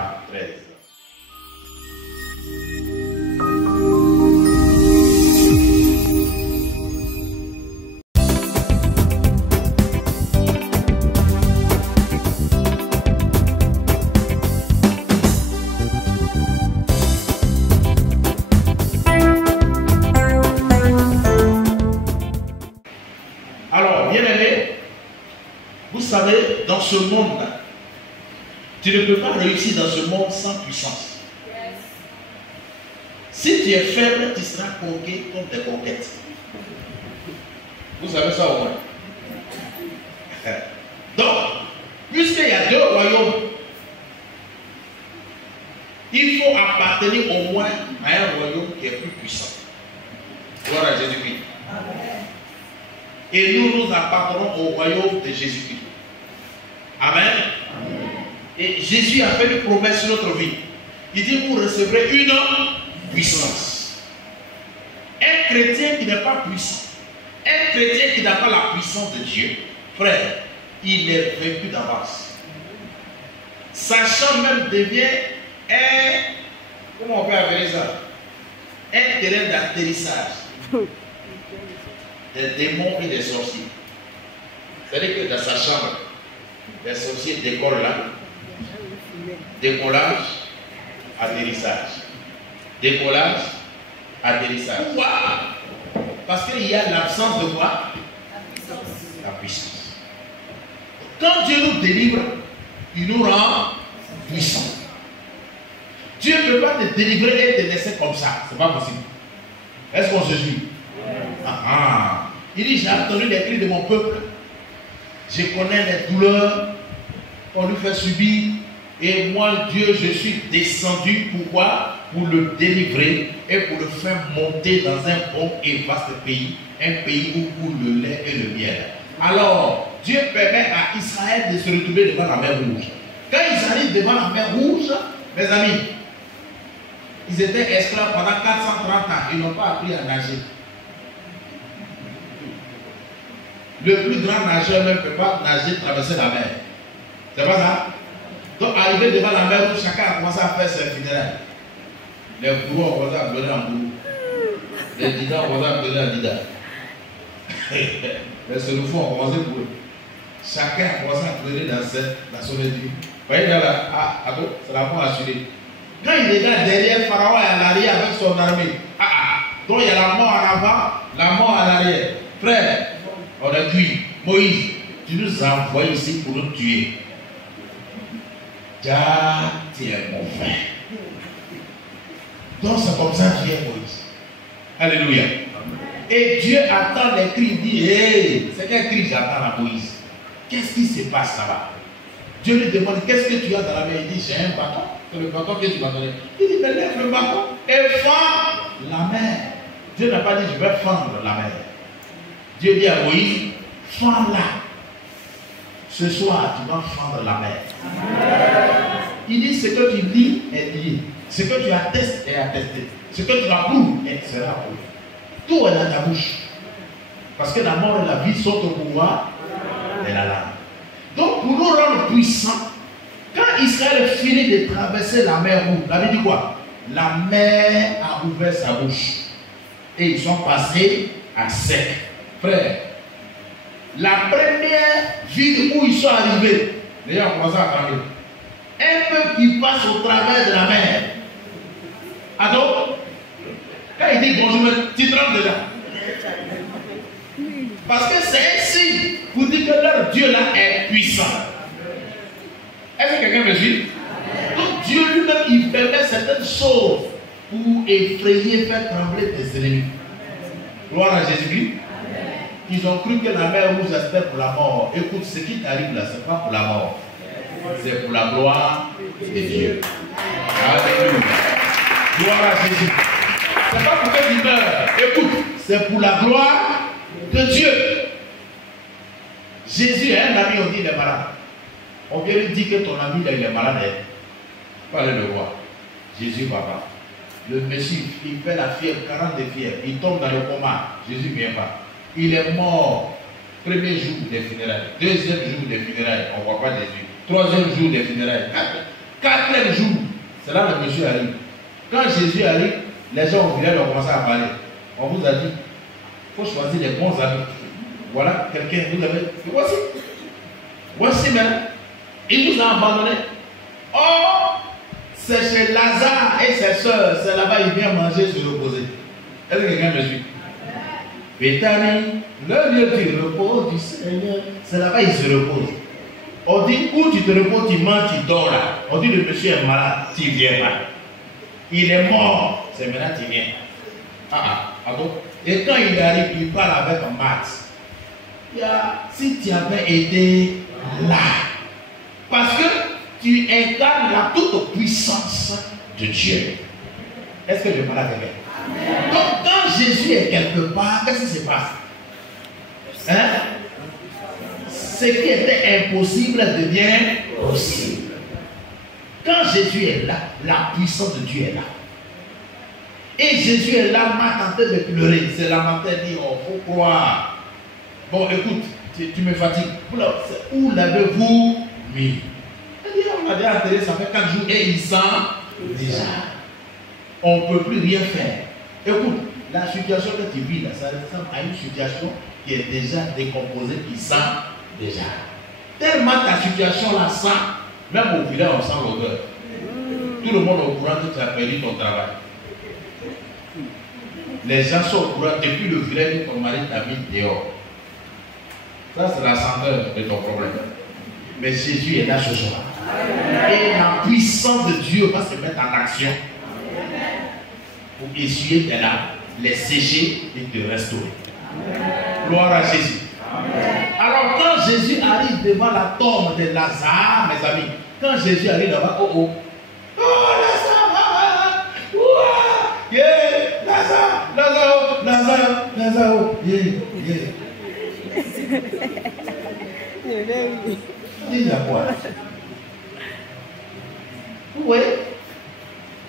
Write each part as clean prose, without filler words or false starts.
à 13. Alors, bien aimé, vous savez, dans ce monde-là, tu ne peux pas réussir dans ce monde sans puissance. Yes. Si tu es faible, tu seras conquis comme des conquêtes. Vous savez ça au moins. Donc, puisqu'il y a deux royaumes, il faut appartenir au moins à un royaume qui est plus puissant. Gloire à Jésus-Christ. Et nous appartenons au royaume de Jésus-Christ. Amen. Amen. Et Jésus a fait une promesse sur notre vie. Il dit, vous recevrez une puissance. Un chrétien qui n'est pas puissant, un chrétien qui n'a pas la puissance de Dieu, frère, il est vaincu d'avance. Sa chambre même devient un, comment on peut appeler ça? Un terrain d'atterrissage des démons et des sorciers. C'est-à-dire que dans sa chambre, les sorciers décollent là. Décollage, atterrissage. Décollage, atterrissage. Pourquoi? Parce qu'il y a l'absence de quoi? La puissance. Quand Dieu nous délivre, il nous rend puissants. Dieu ne peut pas te délivrer et te laisser comme ça. Ce n'est pas possible. Est-ce qu'on se suit? Il dit, j'ai entendu les cris de mon peuple. Je connais les douleurs qu'on lui fait subir. Et moi, Dieu, je suis descendu. Pourquoi? Pour le délivrer et pour le faire monter dans un bon et vaste pays. Un pays où coule le lait et le miel. Alors, Dieu permet à Israël de se retrouver devant la mer Rouge. Quand ils arrivent devant la mer Rouge, mes amis, ils étaient esclaves pendant 430 ans. Ils n'ont pas appris à nager. Le plus grand nageur même ne peut pas nager, traverser la mer. C'est pas ça? Donc, arrivé devant la mer Rouge, chacun a commencé à faire ses funérailles. Les bourreaux ont commencé à pleurer en bourreau. Les didas ont commencé à pleurer en dida. Les seroufos ont commencé à pleurer. Chacun a commencé à pleurer dans son étui. Vous voyez là, c'est la mort assurée. Quand il regarde derrière, Pharaon est à l'arrière avec son armée. Donc il y a la mort en avant, la mort à l'arrière. Frère, on a dit, Moïse, tu nous as envoyés ici pour nous tuer. Ja, tu es mon frère. Donc c'est comme ça qu'il est Moïse. Alléluia. Et Dieu attend les cris. Il dit, hey, c'est quel cri j'attends à Moïse? Qu'est-ce qui se passe là-bas? Dieu lui demande, qu'est-ce que tu as dans la main? Il dit, j'ai un bâton. C'est le bâton que tu m'as donné. Il dit, mais lève le bâton et fends la mer. Dieu n'a pas dit, je vais fendre la mer. Dieu dit à Moïse, fends-la. Ce soir, tu vas fendre la mer. Il dit, ce que tu lis est lié. Ce que tu attestes est attesté. Ce que tu approuves sera approuvé. Tout est dans ta bouche. Parce que la mort et la vie sont au pouvoir de la langue. Donc, pour nous rendre puissants, quand Israël finit de traverser la mer Rouge, la Bible dit quoi? La mer a ouvert sa bouche. Et ils sont passés à sec. Frère, la première ville où ils sont arrivés, les gens ont commencé à parler. Un peuple qui passe au travers de la mer. Alors, quand il dit bonjour, tu trembles déjà. Parce que c'est un signe pour dire que leur Dieu là est puissant. Est-ce que quelqu'un me suit? Donc Dieu lui-même, il permet certaines choses pour effrayer, faire trembler tes ennemis. Gloire à Jésus-Christ. Ils ont cru que la mer Rouge c'était pour la mort. Écoute, ce qui t'arrive là, ce n'est pas pour la mort. C'est pour la gloire de Dieu. Alléluia. Gloire à Jésus. Ce n'est pas pour que tu meurs. Écoute, c'est pour la gloire de Dieu. Jésus a un ami, on dit il est malade. On vient lui dire que ton ami là, il est malade. Pas aller le voir. Jésus va pas. Le Messie, il fait la fièvre, 40 de fièvre. Il tombe dans le coma. Jésus ne vient pas. Il est mort. Premier jour des funérailles. Deuxième jour des funérailles. On ne voit pas Jésus. Troisième jour des funérailles. Quatrième jour. C'est là que le monsieur arrive. Quand Jésus arrive, les gens au village ont commencé à parler. On vous a dit, il faut choisir les bons amis. Voilà, quelqu'un, vous avez. Voici. Voici maintenant. Il vous a abandonné. Oh, c'est chez Lazare et ses soeurs. C'est là-bas, il vient manger, se reposer. Est-ce que quelqu'un me suit? Béthanie, le lieu du repos du Seigneur. C'est là-bas, il se repose. On dit, où tu te reposes, tu manges, tu dors là. On dit, le monsieur est malade, tu viens là. Il est mort, c'est maintenant tu viens. Pardon. Et quand il arrive, il parle avec un max. Si tu avais été là, parce que tu incarnes la toute puissance de Dieu. Est-ce que je parle avec elle? Donc quand Jésus est quelque part, qu'est-ce qui se passe? Ce qui était impossible devient possible. Quand Jésus est là, la puissance de Dieu est là. Et Jésus est là, Marc en train de pleurer. C'est la matin dit, oh, faut croire. Bon, écoute, tu me fatigues. Où l'avez-vous mis? Elle dit, on l'a déjà enterré, ça fait 4 jours et il sent déjà. On ne peut plus rien faire. Écoute, la situation que tu vis là, ça ressemble à une situation qui est déjà décomposée, qui sent déjà. Tellement ta situation là sent, même au village on sent l'odeur. Tout le monde est au courant que tu as perdu ton travail. Les gens sont au courant depuis le village que ton mari t'a mis dehors. Ça c'est la senteur de ton problème. Mais Jésus est là ce soir. Et la puissance de Dieu va se mettre en action pour essuyer tes larmes, les sécher et te restaurer. Gloire à Jésus. Alors quand Jésus arrive devant la tombe de Lazare, mes amis, quand Jésus arrive là-bas, oh Lazare, yeah, Lazare, yeah. Il y a quoi? Vous voyez?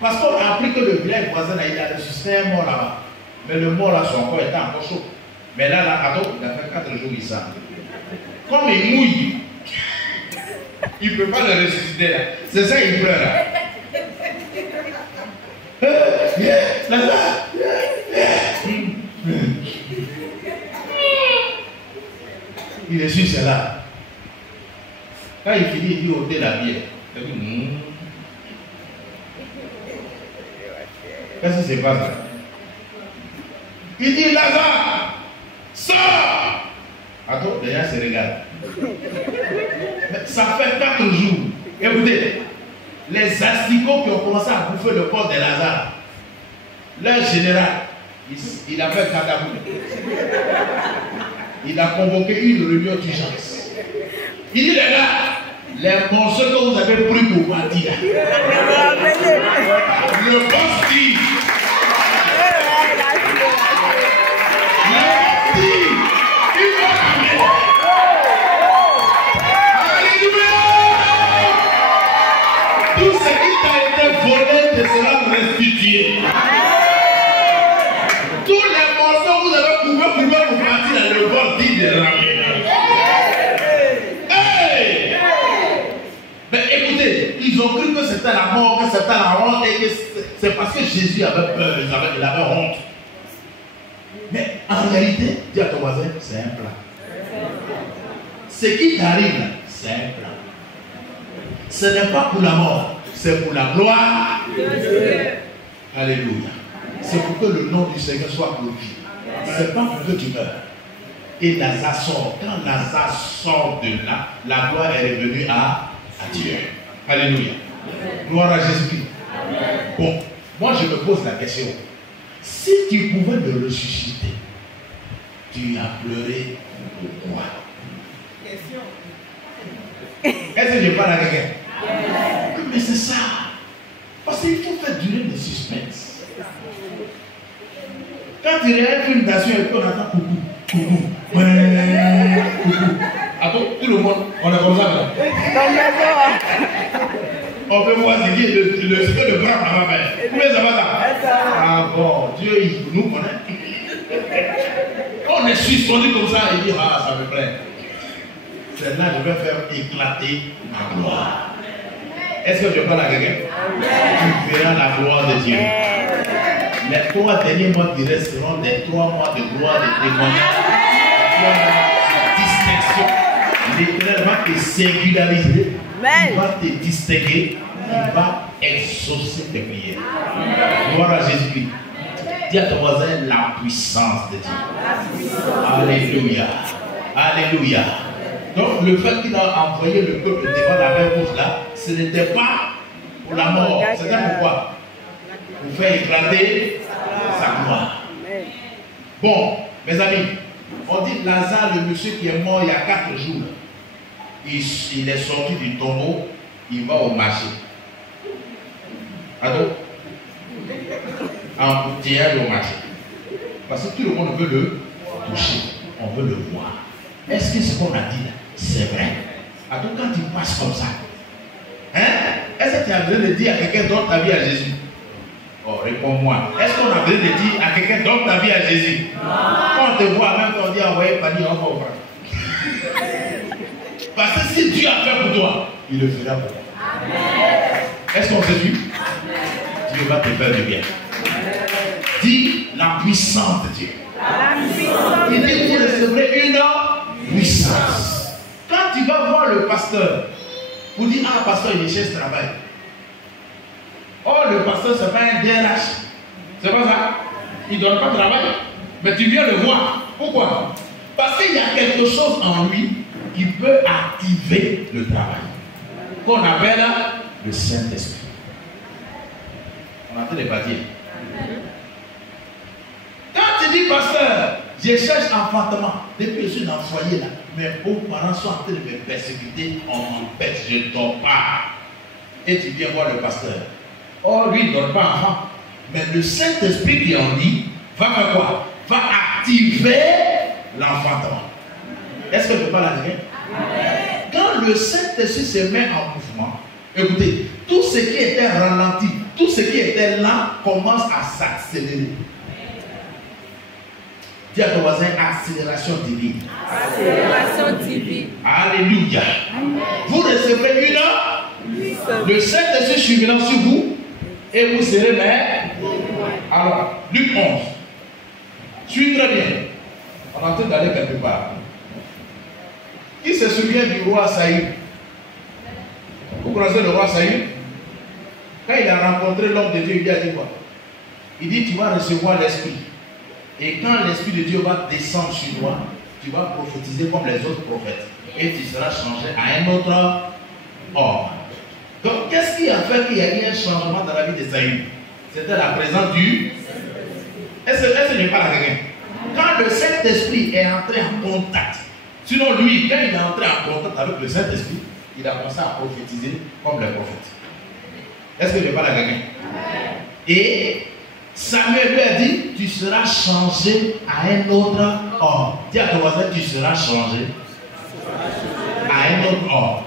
Parce qu'on a appris que le village voisin, il a ressuscité un mort là-bas. Mais le mort là, son corps était encore chaud. Mais là, il a fait 4 jours, il sent. Comme il mouille, il ne peut pas le ressusciter là. C'est ça, il pleure là. Il est sur cela. Quand il finit, il dit ôtez la bière. Il dit, qu'est-ce qui se passe là? Il dit, Lazare, sors! Attends, les gens se regardent. Ça fait 4 jours. Écoutez, les asticots qui ont commencé à bouffer le corps de Lazare, leur général, il a fait cataboule. Il a convoqué une réunion d'urgence. Il dit, les gars, les morceaux que vous avez pris pour partir, le boss dit, tout ce qui t'a été volé te sera restitué. Tous les morceaux que vous avez couvert pour partir dans le bord dit de ramener. Hey! Mais écoutez, ils ont cru que c'était la mort, que c'était la honte, et que c'est parce que Jésus avait peur, il avait honte. Mais en réalité, dis à ton voisin, c'est un plan. Ce qui t'arrive là, c'est un plan. Ce n'est pas pour la mort, c'est pour la gloire de Dieu. Alléluia. C'est pour que le nom du Seigneur soit glorifié. Ce n'est pas pour que tu meurs. Et Lazare sort. Quand Lazare sort de là, la gloire est revenue à Dieu. Alléluia. Gloire à Jésus-Christ. Bon, moi je me pose la question. Si tu pouvais le ressusciter, tu as pleuré pourquoi? Est-ce que je parle à quelqu'un? Mais c'est ça. Parce qu'il faut faire durer le suspense. Quand tu regardes une nation et puis on entend coucou, coucou, coucou. Attends, tout le monde, on est comme ça là. On peut voir ce qui est le bras à ma mère. Combien ça va ça? Ah bon, Dieu il nous connaît. Quand on est suspendu comme ça, il dit ah ça me plaît. C'est là que je vais faire éclater ma gloire. Est-ce que je parle à quelqu'un? Tu verras la gloire de Dieu. Les 3 derniers mois qui restent seront les 3 mois de gloire, de témoignage, de distinction. Littéralement te singulariser. Il va te distinguer. Il va exaucer tes prières. Gloire à Jésus-Christ. Dis à ton voisin la puissance de Dieu. Alléluia. Alléluia. Donc le fait qu'il a envoyé le peuple devant la mer rouge là, ce n'était pas pour la mort. C'était pourquoi? Pour faire éclater sa gloire. Bon, mes amis, on dit Lazare, le monsieur qui est mort il y a 4 jours, il est sorti du tombeau, il va au marché. Attends. En bouteillage au marché. Parce que tout le monde veut le toucher. On veut le voir. Est-ce que ce qu'on a dit là, c'est vrai? Attends, quand tu passes comme ça, hein? Est-ce que tu as besoin de dire à quelqu'un donne ta vie à Jésus? Oh, réponds-moi. Est-ce qu'on a besoin de dire à quelqu'un donne ta vie à Jésus? Quand on te voit, même quand on dit envoyer panier, on va au bras. Parce que si Dieu a fait pour toi, il le fera pour toi. Est-ce qu'on se suit? Dieu va te faire du bien. Dis la puissance de Dieu. Il dit vous recevrez une puissance. Quand tu vas voir le pasteur, vous dites ah, pasteur, il cherche travail. Oh, le pasteur, ce n'est pas un DRH. C'est pas ça. Il ne donne pas de travail. Mais tu viens le voir. Pourquoi? Parce qu'il y a quelque chose en lui qui peut activer le travail. Qu'on appelle le Saint-Esprit. On a entendu les bâtir. Quand tu dis, pasteur, je cherche enfantement. Depuis que je suis dans le foyer là, mes beaux-parents sont en train de me persécuter, on m'empêche, je ne dors pas. Et tu viens voir le pasteur. Oh, lui, il ne donne pas enfant. Mais le Saint-Esprit qui est en lui va faire quoi? Va activer l'enfantement. Est-ce que je parle à quelqu'un? Quand le Saint-Esprit se met en mouvement, écoutez, tout ce qui était ralenti, tout ce qui était lent commence à s'accélérer. Dis à ton voisin, accélération divine. Accélération divine. Alléluia. Vous recevrez une. Le Saint-Esprit suivra sur vous et vous serez mes. Alors, Luc 11. Suis très bien. On est en train d'aller quelque part. Qui se souvient du roi Saül? Vous connaissez le roi Saül? Quand il a rencontré l'homme de Dieu, il lui a dit quoi? Il dit, tu vas recevoir l'Esprit. Et quand l'Esprit de Dieu va descendre sur toi, tu vas prophétiser comme les autres prophètes. Et tu seras changé à un autre homme. Donc, qu'est-ce qui a fait qu'il y a eu un changement dans la vie de Saül? C'était la présence du... Est-ce que je parle à quelqu'un? Quand le Saint-Esprit est entré en contact, sinon lui, quand il est entré en contact avec le Saint-Esprit, il a commencé à prophétiser comme les prophètes. Est-ce que je parle à quelqu'un? Et Samuel lui a dit, tu seras changé à un autre homme. Dis à ton voisin, tu seras changé à un autre homme.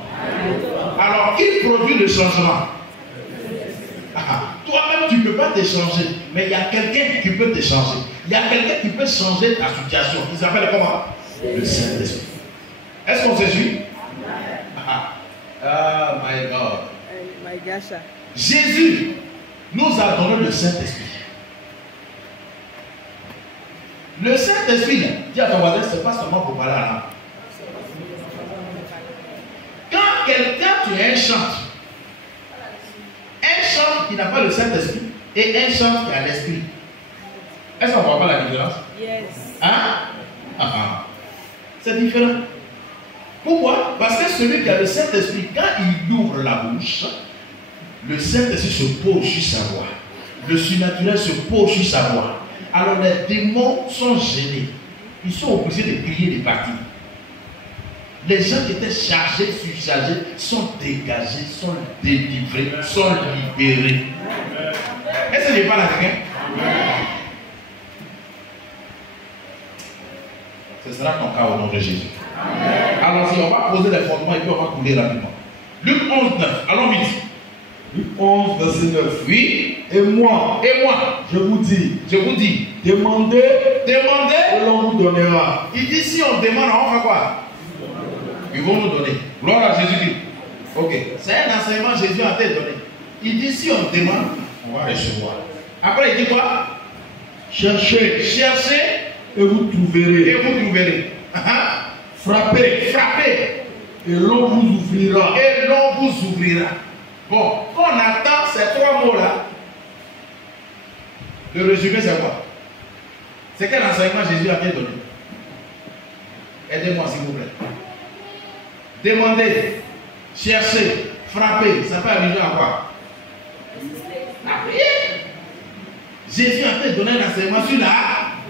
Alors, qui produit le changement? Toi-même, tu ne peux pas te changer, mais il y a quelqu'un qui peut te changer. Il y a quelqu'un qui peut changer ta situation. Il s'appelle comment? Le Saint-Esprit. Est-ce qu'on se suit? Oh my God. Jésus nous a donné le Saint-Esprit. Le Saint-Esprit, dis à ton voisin, ce n'est pas seulement pour parler à l'âme. Quand quelqu'un, tu es un chant qui n'a pas le Saint-Esprit et un chant qui a l'Esprit. Est-ce qu'on ne voit pas la différence? Yes. Hein? C'est différent. Pourquoi? Parce que celui qui a le Saint-Esprit, quand il ouvre la bouche, le Saint-Esprit se pose sur sa voix. Le surnaturel se pose sur sa voix. Alors les démons sont gênés. Ils sont obligés de prier, de partir. Les gens qui étaient chargés, surchargés, sont dégagés, sont délivrés, sont libérés. Est-ce que je parle à quelqu'un? Ce sera ton cas au nom de Jésus. Alors si on va poser les fondements et puis on va couler rapidement. Luc 11, 9. Allons vite. Luc 11, verset 9. Oui. Et moi, je vous dis, demandez, et l'on vous donnera. Il dit si on demande, on fait quoi? Ils vont nous donner. Gloire à Jésus-Christ. Ok. C'est un enseignement que Jésus a donné. Il dit si on demande, on va recevoir. Après, il dit quoi? Cherchez. Cherchez Et vous trouverez. et vous trouverez. Frappez. Frappez Et l'on vous ouvrira. et l'on vous ouvrira. Bon, quand on attend ces trois mots-là, le résumé c'est quoi? C'est quel enseignement Jésus a donné? Aidez-moi s'il vous plaît. Demandez, cherchez, frappez. Ça peut arriver à quoi? La prière. Jésus a donné un enseignement sur la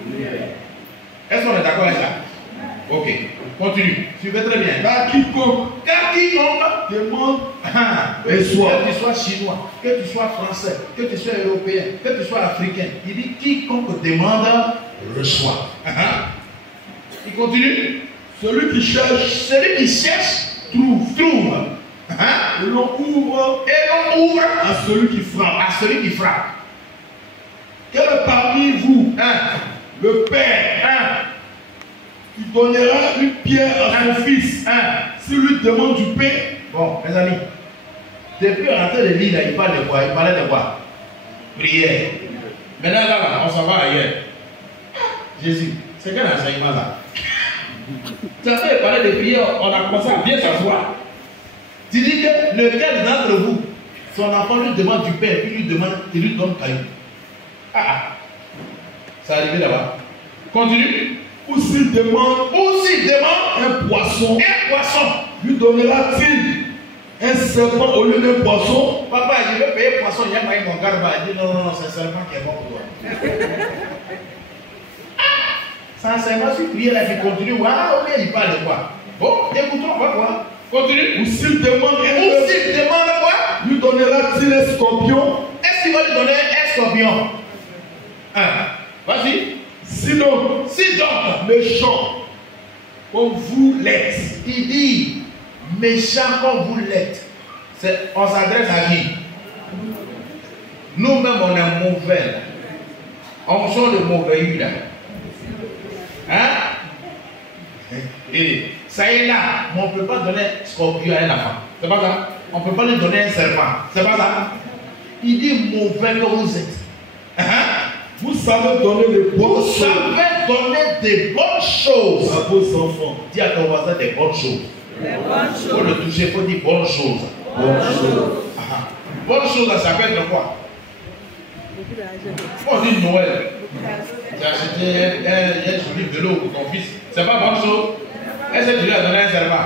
prière. Est-ce qu'on est d'accord avec ça? Ok, continue. Suivez très bien. Car quiconque demande, et soit. que tu sois chinois, que tu sois français, que tu sois européen, que tu sois africain, il dit quiconque demande, reçoit. Il continue. Celui qui cherche trouve. Et l'on ouvre à celui qui frappe. Quel est parmi vous le père qui donnera une pierre à son fils s'il lui demande du pain? Bon, mes amis, depuis en train de lire, là, il parle de quoi? Il parlait de quoi? Prière. Maintenant, là, on s'en va ailleurs. Jésus, c'est quel enseignement là? Tu as fait parler de prière, on a commencé à bien s'asseoir. Tu dis que lequel d'entre vous, son enfant lui demande du pain, puis il lui donne caillou. Ça arrive là-bas. Continue. Ou s'il demande un poisson, lui donnera-t-il un serpent au lieu d'un poisson? Papa, je vais payer poisson, il y a mon garba. Il dit non, c'est un serpent qui est bon pour toi. Ça enseignement sur prière là qui continue. Waouh, il parle de quoi? Bon, écoutons, on va voir. Continue. Ou s'il demande quoi? lui donnera-t-il un scorpion? Est-ce qu'il va lui donner un scorpion? Vas-y. Sinon, méchant comme vous l'êtes. Il dit méchant comme vous l'êtes. On s'adresse à qui? Nous-mêmes, on est mauvais. On sent le mauvais là. Et ça y est là, mais on ne peut pas donner scorpion à un enfant. C'est pas ça? On ne peut pas lui donner un serpent. C'est pas ça? Il dit mauvais que vous êtes. Vous savez donner des bonnes choses. Vous savez donner des bonnes choses à vos enfants. Dis à ton voisin des bonnes choses. Il faut le toucher, il faut dire bonnes choses. Bonnes choses, ça peut être quoi? On dit Noël. Tu as acheté un joli vélo pour ton fils. C'est pas bonne chose. Est-ce que tu lui as donné un serpent?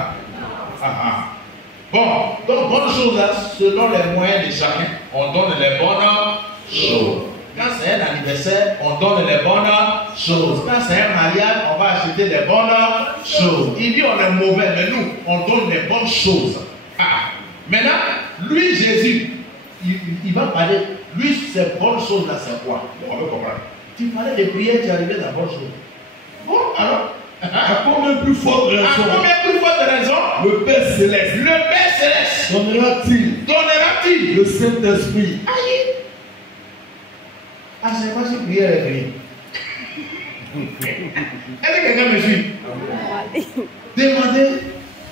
Bon, donc bonnes choses, selon les moyens de chacun, on donne les bonnes choses. Quand c'est un anniversaire, on donne les bonnes choses. Quand c'est un mariage, on va acheter les bonnes choses. Il dit on est mauvais, mais nous, on donne les bonnes choses. Maintenant, lui, Jésus, il va parler. Lui, ces bonnes choses-là, c'est quoi? On veut comprendre. Tu parlais de prière, tu es arrivé dans la bonne chose. Bon, alors, à combien plus forte raison, le Père Céleste donnera-t-il le Saint-Esprit? C'est pas si prière est prière. Est-ce que quelqu'un me suit? Demandez,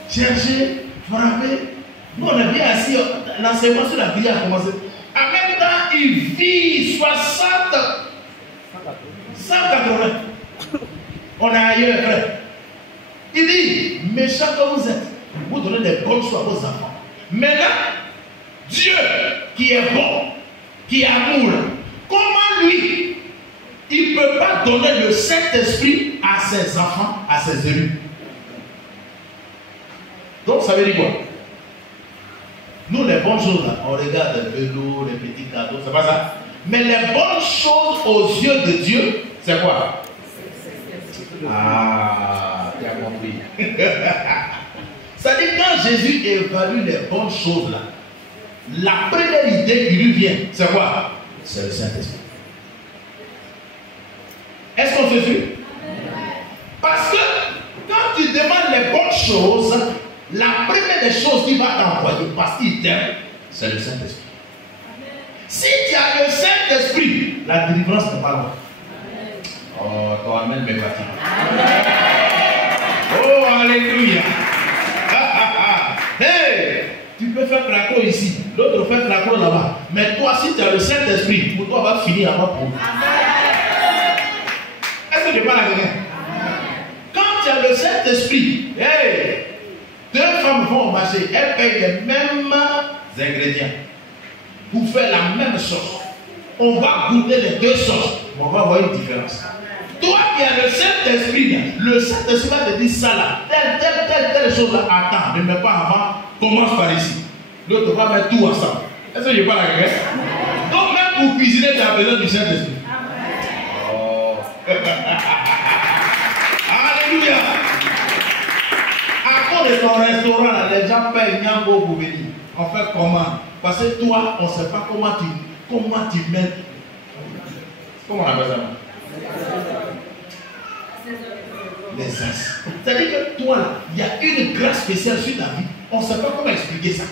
cherchez, frappez. Nous, on est bien assis. L'enseignement sur la prière a commencé. En même temps, il vit 180. On est ailleurs, frère. Il dit, méchant que vous êtes, vous donnez des bonnes choses à vos enfants. Maintenant, Dieu qui est bon, qui est amour, comment lui, il ne peut pas donner le Saint-Esprit à ses enfants, à ses élus? Donc ça veut dire quoi? Nous, les bonnes choses, là, on regarde les vélos, les petits cadeaux, c'est pas ça. Mais les bonnes choses aux yeux de Dieu, c'est quoi? Tu as compris. Ça dit, quand Jésus évalue les bonnes choses, là, la première idée qui lui vient, c'est quoi? C'est le Saint-Esprit. Est-ce qu'on se suit? Parce que quand tu demandes les bonnes choses, la première des choses qu'il va t'envoyer, parce qu'il t'aime, c'est le Saint-Esprit. Si tu as le Saint-Esprit, la délivrance n'est pas loin. Oh, ton amen me fatigue. Oh, alléluia. Hey, tu peux faire cracro ici, l'autre fait cracro là-bas. Mais toi, si tu as le Saint-Esprit, pour toi, va finir avant pour nous. Est-ce que je parle à quelqu'un? Quand tu as le Saint-Esprit, hey, deux femmes vont au marché, elles payent les mêmes ingrédients pour faire la même sauce. On va goûter les deux sauces, mais on va voir une différence. Toi qui as le Saint-Esprit, le Saint-Esprit va te dire ça là, telle chose là, attends, ne mets pas avant, commence par ici. L'autre va mettre tout ensemble. Est-ce que je parle à quelqu'un? Donc même pour cuisiner, tu as besoin du Saint-Esprit. Oh. Alléluia. À cause de ton restaurant, là, les gens payent Nyambo pour venir. On fait comment? Parce que toi, on ne sait pas comment tu mets. Comment on appelle ça? Les as. C'est-à-dire que toi, il y a une grâce spéciale sur ta vie. On ne sait pas comment expliquer ça.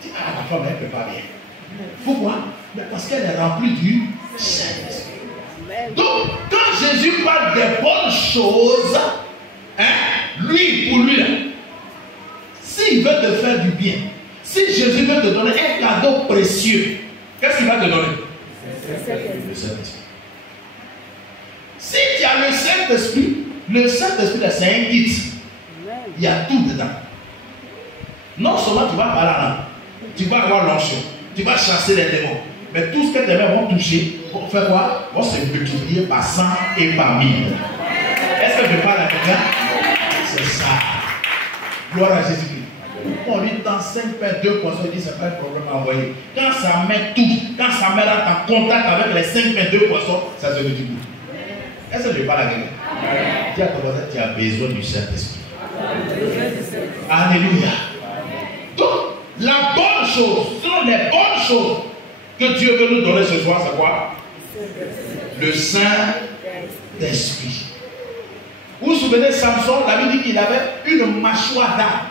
Tu dis, ah, la femme, elle ne peut pas bien. Pourquoi? Parce qu'elle est remplie du Saint-Esprit. Donc, quand Jésus parle des bonnes choses, hein, lui, pour lui, là, s'il veut te faire du bien, si Jésus veut te donner un cadeau précieux, qu'est-ce qu'il va te donner? Le Saint-Esprit. Si tu as le Saint-Esprit, c'est un kit. Il y a tout dedans. Non seulement tu vas parler là, tu vas avoir l'onction, tu vas chasser les démons, mais tout ce que tes mains vont toucher, vont faire quoi? Vont se multiplier par 100 et par 1000. Est-ce que je parle à quelqu'un? C'est ça. Gloire à Jésus-Christ. On lui tend 5 pains, 2 poissons, il dit c'est pas un problème à envoyer. Quand ça met tout, quand ça met là en contact avec les 5 pains, 2 poissons, ça se multiplie. Est-ce que je parle à quelqu'un? Dis à ton voisin, tu as besoin du Saint-Esprit. Alléluia. Donc, la bonne chose, selon les bonnes choses que Dieu veut nous donner ce soir, c'est quoi? Le Saint-Esprit. Vous vous souvenez, Samson, la Bible dit qu'il avait une mâchoire d'âne.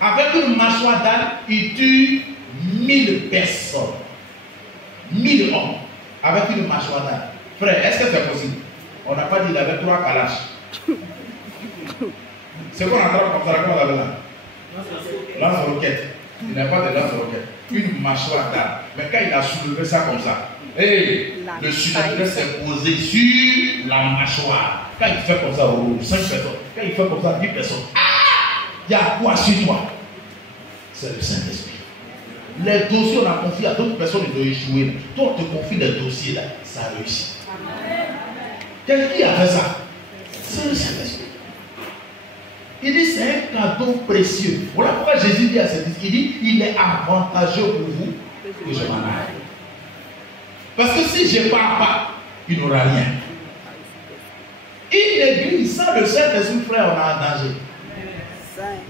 Avec une mâchoire d'âne, il tue 1000 personnes. 1000 hommes. Avec une mâchoire d'âne. Frère, est-ce que c'est possible? On n'a pas dit qu'il avait 3 calaches. C'est quoi on attrape comme ça, comment on appelle là? Lance-roquette. Il n'a pas de lance-roquette. Une mâchoire d'âne. Mais quand il a soulevé ça comme ça, hey, le supérieur s'est posé sur la mâchoire. Quand il fait comme ça, 5 personnes. Quand il fait comme ça, 10 personnes. Il y a quoi sur toi? C'est le Saint-Esprit. Les dossiers, on a confié à d'autres personnes, ils doivent échouer. Toi, on te confie les dossiers là, ça réussit. Qui a fait ça? C'est le Saint-Esprit. Il dit c'est un cadeau précieux. Voilà pourquoi Jésus dit à ses disciples, il dit il est avantageux pour vous que je m'en aille. Parce que si je ne pars pas, il n'aura rien. Une église sans le Saint-Esprit, frère, on a un danger.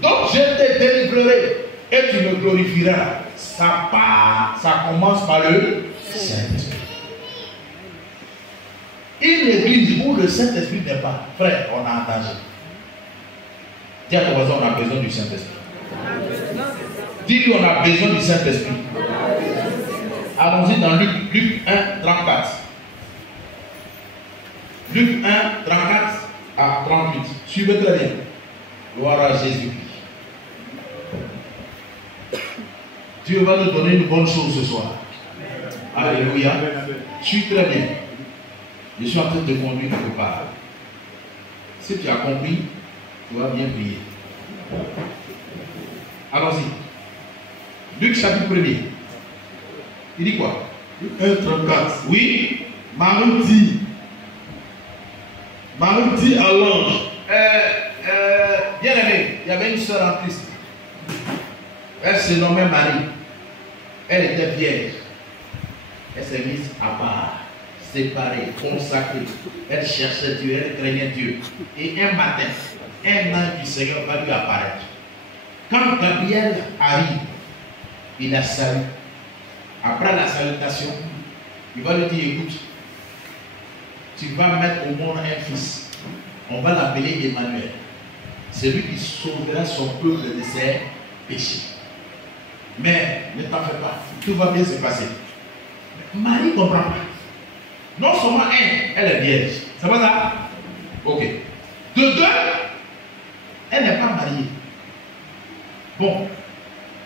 Donc je te délivrerai et tu me glorifieras. Ça commence par le Saint-Esprit. Une église où le Saint-Esprit n'est pas, frère, on a un danger. Dis à ton voisin, on a besoin du Saint-Esprit. Dis-lui, on a besoin du Saint-Esprit. Allons-y dans Luc 1, 34. Luc 1, 34 à 38. Suivez très bien. Gloire à Jésus-Christ. Dieu va nous donner une bonne chose ce soir. Alléluia. Suis très bien. Je suis en train de te conduire quelque part. Si tu as compris, tu vas bien prier. Allons-y. Luc chapitre 1er. Il dit quoi? Luc 1, 34. Oui. Marie dit à l'ange. Bien aimé, il y avait une soeur en Christ. Elle se nommait Marie. Elle était vierge. Elle s'est mise à part, séparée, consacrée. Elle cherchait Dieu, elle craignait Dieu. Et un matin, un ange du Seigneur va lui apparaître. Quand Gabriel arrive, il la salue. Après la salutation, il va lui dire, écoute, tu vas mettre au monde un fils. On va l'appeler Emmanuel. C'est lui qui sauvera son peuple de ses péchés. Mais ne t'en fais pas, tout va bien se passer. Marie ne comprend pas. Non seulement elle est vierge. C'est pas ça? Ok. De deux, elle n'est pas mariée. Bon.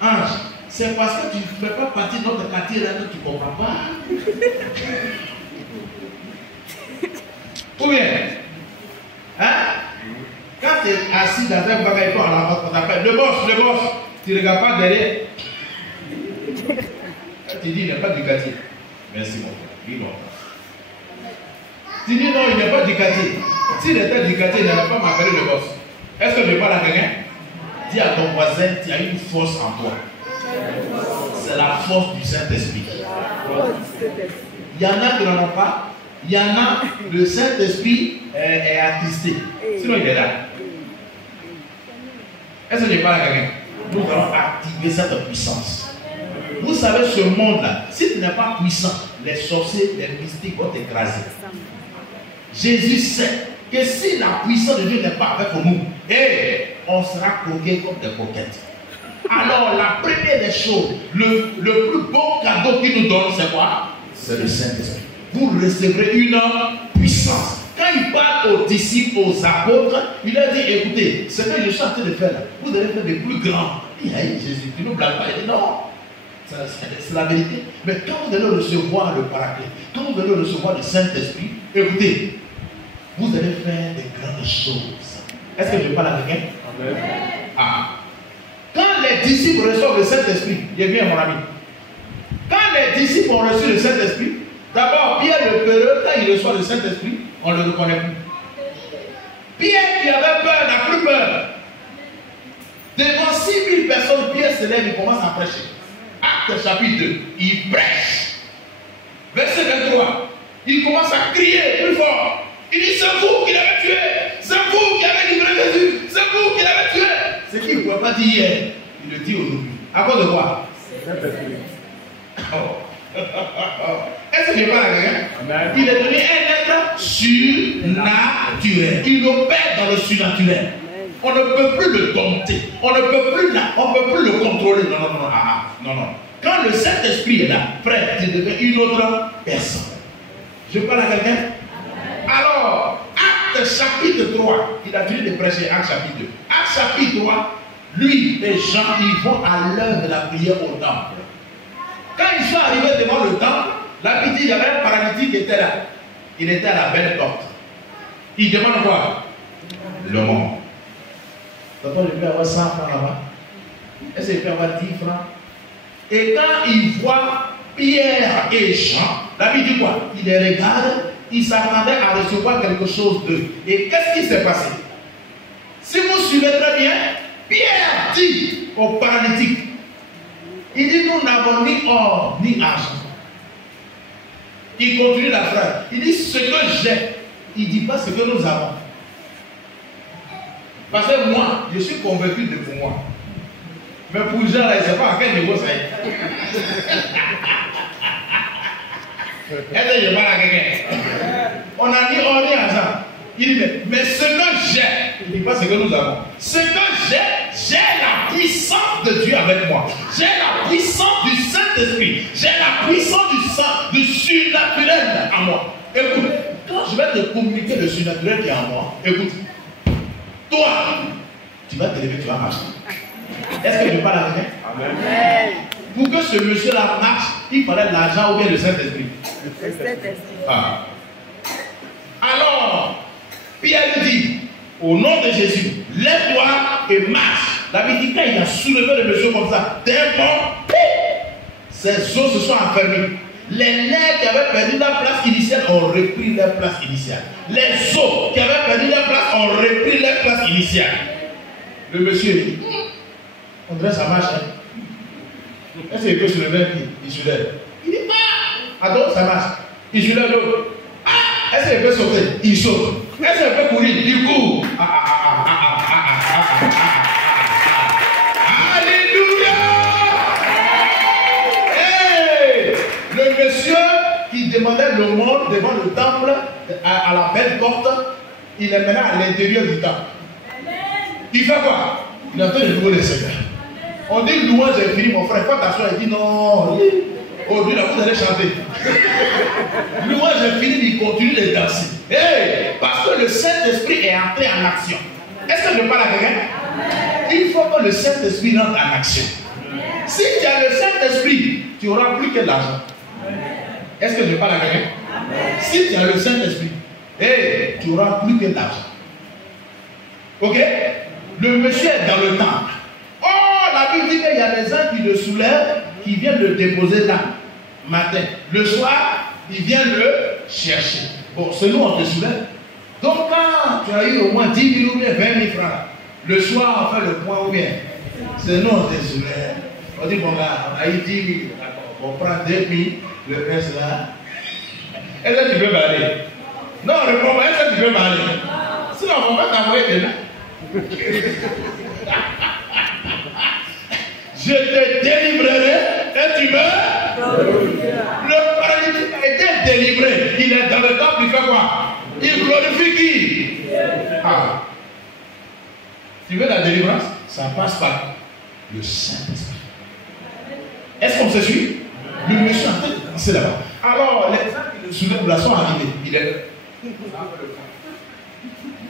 Ange, c'est parce que tu ne fais pas partie de notre quartier là que tu ne comprends pas. Ou bien, hein? Quand tu es assis dans un bagage, on t'appelle le boss, tu ne regardes pas derrière. Tu dis, il n'est pas du quartier. Merci mon frère, dis non. Tu dis non, il n'est pas du quartier. S'il était du quartier, il n'allait pas m'appeler le boss. Est-ce que je parle à quelqu'un? Dis à ton voisin, tu as une force en toi. C'est la force du Saint-Esprit. Il y en a qui n'en ont pas. Il y en a, le Saint-Esprit est attristé. Sinon, il est là. Est-ce que je parle à quelqu'un? Nous allons activer cette puissance. Vous savez, ce monde-là, si tu n'es pas puissant, les sorciers, les mystiques vont t'écraser. Jésus sait que si la puissance de Dieu n'est pas avec nous, on sera croqués comme des coquettes. Alors, la première des choses, le plus beau cadeau qu'il nous donne, c'est quoi? C'est le Saint-Esprit. Vous recevrez une puissance. Quand il parle aux disciples, aux apôtres, il leur dit, écoutez, ce que je suis en train de faire là, vous allez faire des plus grands. Il dit, hey, Jésus, tu ne nous blagues pas. Il dit, non, c'est la vérité. Mais quand vous allez recevoir le Paraclet, quand vous allez recevoir le Saint-Esprit, écoutez, vous allez faire des grandes choses. Est-ce que je parle à quelqu'un? Amen. Ah. Quand les disciples reçoivent le Saint-Esprit, il bien mon ami. Quand les disciples ont reçu le Saint-Esprit, d'abord Pierre le peureux, quand il reçoit le Saint-Esprit, on ne le reconnaît plus. Pierre qui avait peur n'a plus peur. Devant 6000 personnes, Pierre se lève et commence à prêcher. Acte chapitre 2, il prêche. Verset 23, il commence à crier plus fort. Il dit, c'est vous qui l'avez tué. C'est vous qui avez livré Jésus. C'est vous qui l'avez tué. Ce qu'il ne pouvait pas dire hier, il le dit aujourd'hui. À cause de quoi? Est-ce que je parle à quelqu'un? Il est devenu un être surnaturel. Il opère dans le surnaturel. On ne peut plus le dompter. On ne peut plus le contrôler. Non. Quand le Saint-Esprit est là, frère, tu deviens une autre personne. Je parle à quelqu'un? Alors, Acte chapitre 3, il a fini de prêcher Acte chapitre 2. Acte chapitre 3, lui et Jean, ils vont à l'heure de la prière au temple. Quand ils sont arrivés devant le temple, la petite, il y avait un paralytique qui était là. Il était à la belle porte. Il demande quoi? Le monde. Papa, je peux avoir 100 francs là-bas? Est-ce que je peux avoir 10 francs? Et quand il voit Pierre et Jean, la Bible dit quoi? Il les regarde, il s'attendait à recevoir quelque chose d'eux. Et qu'est-ce qui s'est passé? Si vous suivez très bien, Pierre dit au paralytique, il dit, nous n'avons ni or ni argent. Il continue la phrase. Il dit, ce que j'ai. Il ne dit pas ce que nous avons. Parce que moi, je suis convaincu de pour moi. Mais pour les gens, là, je ne sais pas à quel niveau ça est. Est-ce que je parle à quelqu'un? On a ni or ni argent. Il dit, mais ce que j'ai, il ne dit pas ce que nous avons. Ce que j'ai la puissance de Dieu avec moi. J'ai la puissance du Saint-Esprit. J'ai la puissance du surnaturel en moi. Écoute, quand je vais te communiquer le surnaturel qui est en moi, écoute, toi, tu vas te lever, tu vas marcher. Est-ce que je parle à quelqu'un? Amen. Pour que ce monsieur-là marche, il fallait l'argent ou bien le Saint-Esprit. Le Saint-Esprit. Ah. Alors, Pierre dit, au nom de Jésus, lève-toi et marche. La Bible dit, quand il a soulevé le monsieur comme ça, d'un bond, ses os se sont enfermés. Les nerfs qui avaient perdu leur place initiale ont repris leur place initiale. Les os qui avaient perdu leur place ont repris leur place initiale. Le monsieur dit, on dirait que ça marche. Hein? Est-ce qu'il peut se lever un pied? Il se lève. Il dit, ah, donc ça marche. Il se lève l'autre. Ah, est-ce qu'il peut sauter? Il saute. Est-ce qu'il peut courir? Il court. Alléluia! Hey! Le monsieur qui demandait le monde devant le temple, à la belle porte, il est maintenant à l'intérieur du temple. Il fait quoi? Il est en train de louer le Seigneur. On dit louange est fini, mon frère. Faut t'asseoir et dit non. Aujourd'hui, là, vous allez chanter. Louange est fini, il continue de danser. Hey, parce que le Saint-Esprit est entré en action. Est-ce que je parle à quelqu'un? Il faut que le Saint-Esprit rentre en action. Si tu as le Saint-Esprit, tu n'auras plus que de l'argent. Est-ce que je parle à quelqu'un? Si tu as le Saint-Esprit, tu n'auras plus que de l'argent. Ok? Le monsieur est dans le temple. Oh, la Bible dit qu'il y a des gens qui le soulèvent, qui viennent le déposer là, matin. Le soir, ils viennent le chercher. Bon, c'est nous, on te soulève. Donc, quand tu as eu au moins 10 000 ou bien 20 000 francs, le soir, on fait le point ou bien. C'est nous, on te soulève. On dit, bon, là, on a eu 10 000. On prend 2 000, le reste là. Est-ce que tu veux m'aller? Non, réponds, est-ce que tu veux m'aller? Sinon, on va t'envoyer demain. Je te délivrerai et tu me. Le paralytique a été délivré. Il est dans le temple, il fait quoi? Il glorifie qui? Ah. Tu veux la délivrance? Ça passe par le Saint-Esprit. Est-ce qu'on se suit? Le monsieur en train de danser là-bas. Alors, les gens qui le soulèvent là sont arrivés. Il est. Quand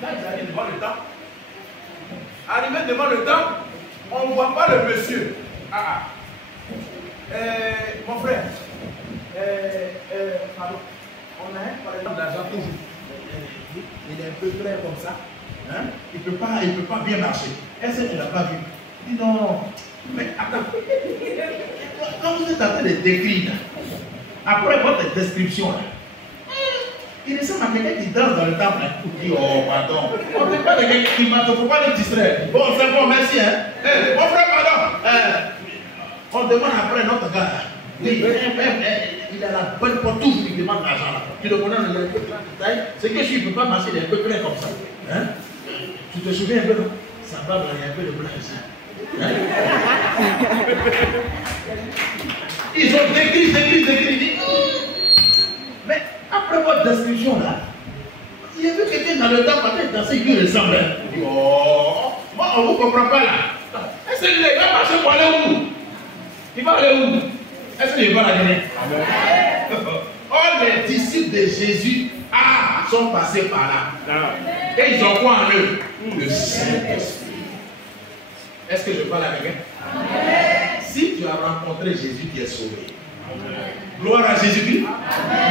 ils arrivent devant le temple, arrivé devant le temple, on ne voit pas le monsieur. Mon frère, pardon, on a un problème d'argent toujours. Il est un peu clair comme ça. Hein? Il ne peut pas bien marcher. Est-ce que tu ne l'as pas vu? Il dit non. Mais attends. Quand vous êtes en train de décrire, après votre description, il ressemble à quelqu'un qui danse dans le temple. Il dit oh, pardon. On ne peut pas de quelqu'un qui marche, il ne faut pas le distraire. Bon, c'est bon, merci. Hein? Mon frère, pardon. On demande après notre gars. Oui, il a la bonne pantoufle, il demande l'argent. Tu le connais, il a un peu de taille. C'est que s'il ne peut pas marcher, il est un peu plein comme ça. Hein? Tu te souviens un peu, non? Ça va, il y a un peu de blanc ici. Hein? Ils ont décrit. Mais après votre description là, il y a vu quelqu'un dans le temps, peut-être dans ce qui ressemble. Il dit oh, moi on ne vous comprend pas là. Est-ce qu'il va marcher pour aller où? Il va aller où? Est-ce qu'il va la gagner? Oh, les disciples de Jésus sont passés par là. Et ils ont quoi en eux? Le Saint-Esprit. Est-ce que je parle à quelqu'un? Si tu as rencontré Jésus, tu es sauvé. Gloire à Jésus-Christ.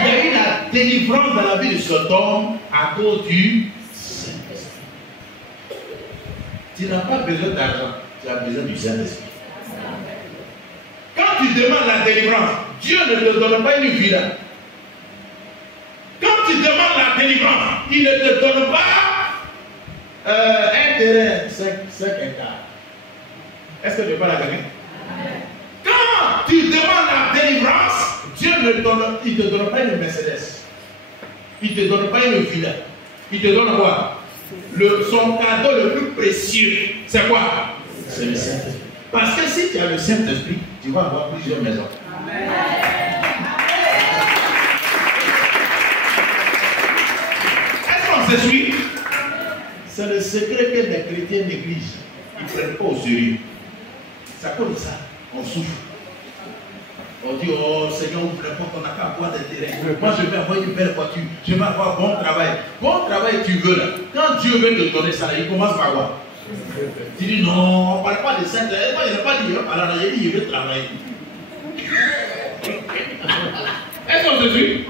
Il y a eu la délivrance dans la vie de cet homme à cause du Saint-Esprit. Tu n'as pas besoin d'argent, tu as besoin du Saint-Esprit. Quand tu demandes la délivrance, Dieu ne te donne pas une villa. Quand tu demandes la délivrance, il ne te donne pas un terrain 5 hectares. Est-ce que tu parles à quelqu'un? Quand tu demandes la délivrance, Dieu ne te donne pas une Mercedes. Il ne te donne pas une villa. Il te donne quoi? Son cadeau le plus précieux, c'est quoi? C'est le Saint-Esprit. Parce que si tu as le Saint-Esprit, tu vas avoir plusieurs maisons. Amen. Est-ce qu'on se suit? C'est le secret que les chrétiens négligent. Ils ne prennent pas au sérieux. C'est à cause de ça. On souffre. On dit, oh Seigneur, ouvre les portes, on n'a qu'à avoir des terrains. Moi, je vais avoir une belle voiture. Je vais avoir bon travail. Bon travail, tu veux là. Quand Dieu veut te donner ça, il commence par quoi? Tu dis, non, on ne parle pas de ça. Moi, je n'ai pas dit, alors il a dit, je vais travailler. Est-ce qu'on se suit?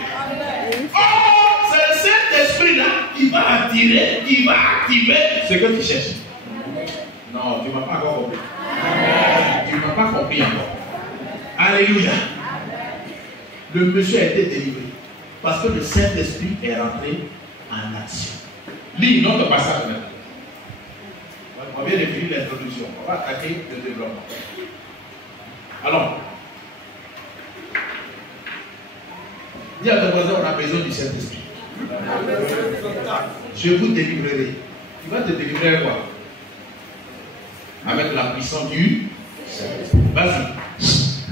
Oh, c'est le Saint-Esprit là qui va attirer, qui va activer ce que tu cherches. Non, tu ne m'as pas encore compris. Tu ne m'as pas compris encore. Alléluia. Le monsieur a été délivré parce que le Saint-Esprit est rentré en action. Lis notre passage maintenant. On vient de finir l'introduction. On va attaquer le développement. Alors, dis à ton voisin, on a besoin du Saint-Esprit. Je vous délivrerai. Tu vas te délivrer quoi? Avec la puissance du Saint-Esprit. Vas-y.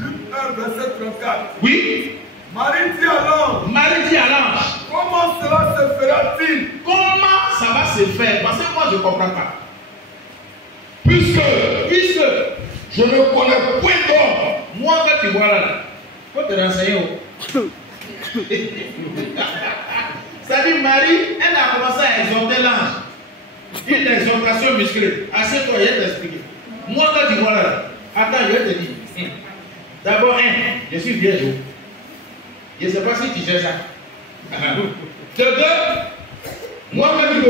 Luc 1, verset 34. Oui. Marie dit à l'ange, comment cela se fera-t-il? Comment ça va se faire? Parce que moi je ne comprends pas. Puisque je ne connais point d'homme. Moi que tu vois là, il faut te renseigner. Ça dit Marie, elle a commencé à exhorter l'ange. Une exhortation musclée. Assieds-toi, je vais t'expliquer. Moi que tu vois là, attends, je vais te dire. D'abord, je suis vierge. Je ne sais pas si tu sais ça. De deux, moi-même,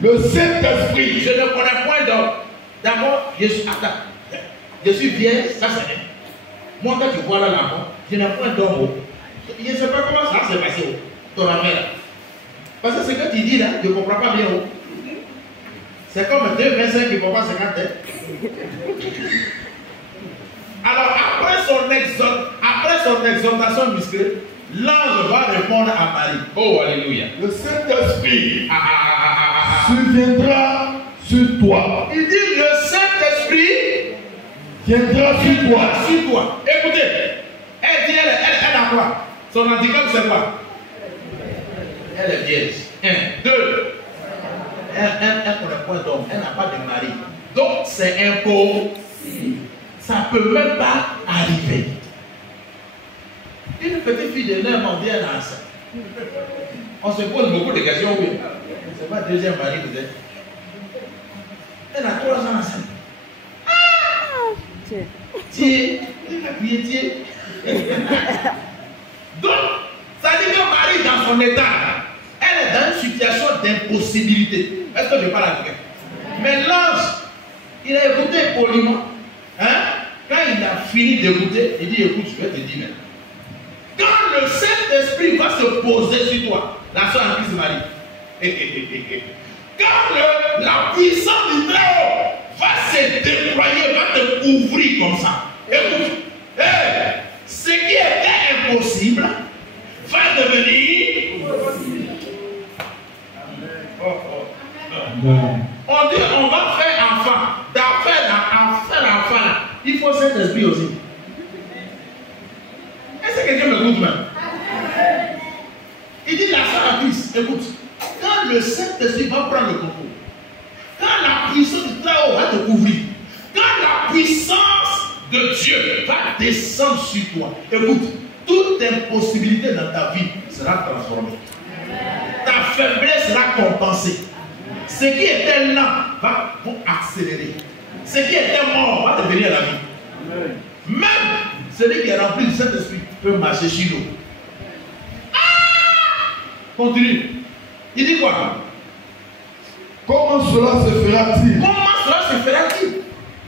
le Saint-Esprit. Je ne connais point d'homme. D'abord, je suis vierge, ça c'est un. Moi, quand tu vois là l'enfant, je n'ai point d'homme. Je ne sais pas comment ça s'est passé. Ton affaire là. Parce que ce que tu dis là, je ne comprends pas bien. C'est comme 2,25 qui ne comprend pas 50. Alors, après son exhortation musclée, l'ange va répondre à Marie. Oh, alléluia. Le Saint-Esprit viendra sur toi. Il dit le Saint-Esprit viendra sur toi. Écoutez, elle dit, elle a quoi? Son handicap, c'est quoi? Elle est vierge. 1, 2. Elle connaît point d'homme. Elle n'a pas de mari. Donc, c'est impossible. Ça ne peut même pas arriver. Une petite fille de 9 ans vient enceinte. On se pose beaucoup de questions. Oui. C'est pas deuxième mari vous êtes. Elle a 3 ans enceinte. Tiens. Il a crié tiens. Donc, ça dit que Marie, dans son état, elle est dans une situation d'impossibilité. Est-ce que je parle avec elle? Mais l'ange, il a écouté poliment. Quand il a fini d'écouter, il dit écoute, je vais te dire maintenant. Quand le Saint-Esprit va se poser sur toi, la soeur en Christ Marie, quand la puissance du Très-Haut va se déployer, va te couvrir comme ça. Écoute, ce qui était impossible va devenir possible. On dit on va faire enfant. Faire enfant là, il faut cet esprit aussi. Est-ce que quelqu'un m'écoute même? Il dit la soeur en Christ, écoute, quand le Saint-Esprit va prendre le contrôle, quand la puissance du Très-Haut va te couvrir, quand la puissance de Dieu va descendre sur toi, écoute, toute impossibilité dans ta vie sera transformée. Ta faiblesse sera compensée. Ce qui était lent va accélérer. Ce qui était mort va devenir la vie. Même celui qui est rempli du Saint-Esprit peut marcher sur l'eau. Continue. Il dit quoi? Comment cela se fera-t-il? Comment cela se fera-t-il?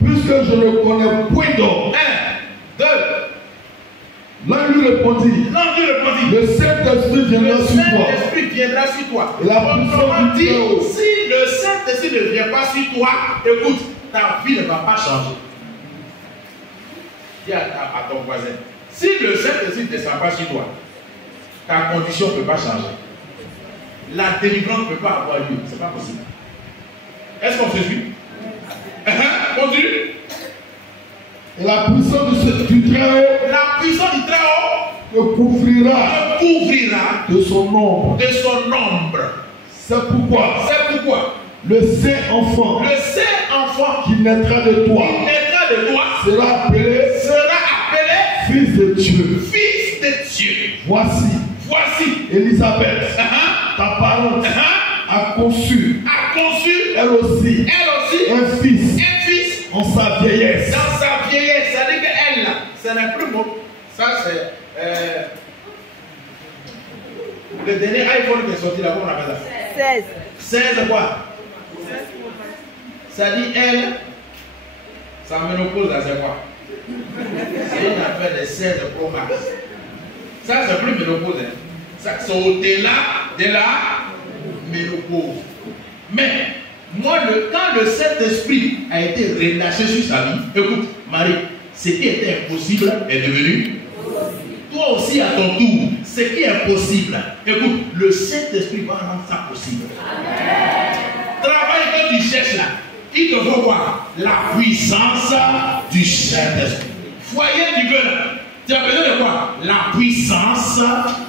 Puisque je ne connais point d'homme. 1, 2. L'ange lui répondit. Le Saint-Esprit viendra sur toi. Le Saint-Esprit viendra sur toi. Et la puissance du Très-Haut. Si le Saint-Esprit ne vient pas sur toi, écoute, ta vie ne va pas changer. Dis à ton voisin, si le Saint-Esprit ne descend pas sur toi, ta condition ne peut pas changer. La délivrance ne peut pas avoir lieu. Ce n'est pas possible. Est-ce qu'on se suit? Continue. Et la puissance du Très-Haut. La puissance du Très-Haut te couvrira de son ombre. C'est pourquoi le Saint-Enfant qui naîtra de toi sera appelé Fils de Dieu. Voici Élisabeth, ta parente, a conçu elle aussi un fils en sa vieillesse. Dans sa vieillesse, ça dit qu'elle, ce n'est plus bon. Ça, c'est le dernier iPhone qui est sorti là, comment on appelle ça? 16 quoi? Ça dit elle, sa ménopause là, c'est quoi? C'est une affaire de 16 Pro Max. Ça, c'est plus ménopause. Hein. C'est au-delà de la ménopause. Mais, moi, quand le Saint-Esprit a été relâché sur sa vie, écoute, Marie, ce qui était impossible est devenu possible. Toi aussi, à ton tour, ce qui est possible, écoute, le Saint-Esprit va rendre ça possible. Amen. Travail que tu cherches là, il te faut voir la puissance du Saint-Esprit. Foyer tu veux là, tu as besoin de quoi? La puissance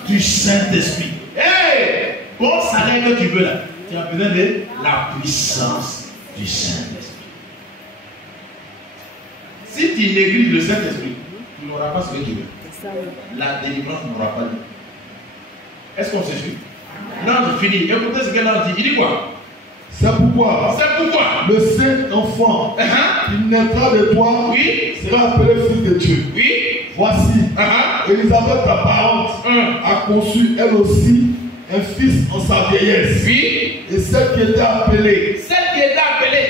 du Saint-Esprit. Hey! Bon salaire que tu veux là, tu as besoin de la puissance du Saint-Esprit. Si tu négliges le Saint-Esprit, tu n'auras pas ce que tu veux. La délivrance n'aura pas lieu. Est-ce qu'on se suit? L'ange finit. Écoutez ce que l'ange dit. Il dit quoi? C'est pourquoi le Saint-Enfant qui naîtra de toi sera appelé Fils de Dieu. Voici, Élisabeth, ta parente, a conçu elle aussi un fils en sa vieillesse. Et celle qui était appelée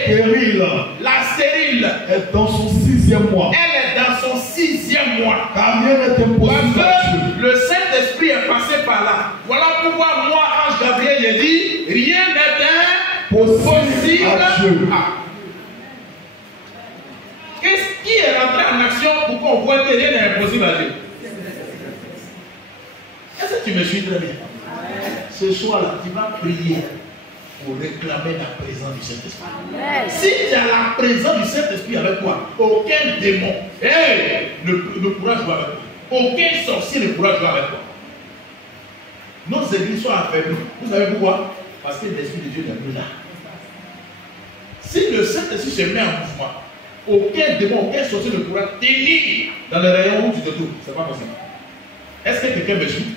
stérile, la stérile, est dans son 6e mois. elle est dans son 6e mois. Car rien n'est impossible à Dieu. Le Saint-Esprit est passé par là. Voilà pourquoi moi, Ange Gabriel, j'ai dit, rien n'est impossible à Dieu. Qu'est-ce qui est rentré en action pour qu'on voit que rien n'est impossible à Dieu? Est-ce que tu me suis très bien? Ce soir-là, tu vas prier pour réclamer la présence du Saint-Esprit. Si tu as la présence du Saint-Esprit avec toi, aucun démon ne pourra jouer avec toi. Aucun sorcier ne pourra jouer avec toi. Nos églises sont affaiblies. Vous savez pourquoi? Parce que l'Esprit de Dieu n'est plus là. Si le Saint-Esprit se met en mouvement, aucun démon, aucun sorcier ne pourra tenir dans le rayon où tu te trouves. Ce n'est pas possible. Est-ce que quelqu'un me suit?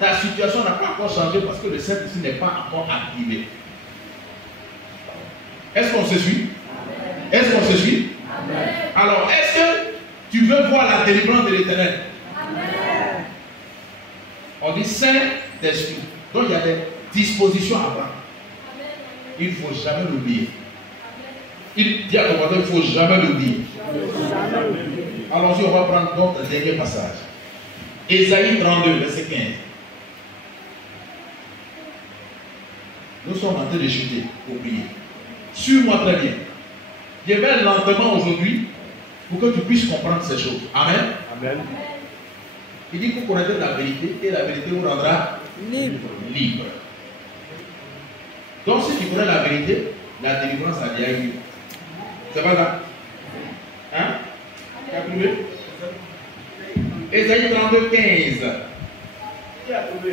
Ta situation n'a pas encore changé parce que le Saint-Esprit n'est pas encore activé. Est-ce qu'on se suit? Est-ce qu'on se suit? Alors, est-ce que tu veux voir la délivrance de l'Éternel? On dit Saint-Esprit. Donc il y a des dispositions à prendre. Il ne faut jamais l'oublier. Il dit à ton voisin, il ne faut jamais l'oublier. Allons-y, on va prendre donc le dernier passage. Ésaïe 32, verset 15. Nous sommes en train de chuter, oublier. Suis-moi très bien. Je vais lentement aujourd'hui pour que tu puisses comprendre ces choses. Amen. Amen. Il dit que vous connaîtrez la vérité et la vérité vous rendra libre. Donc si tu connais la vérité, la délivrance a déjà eu. C'est pas ça? Hein? Tu as trouvé? Ésaïe 32, 15. Qui a trouvé?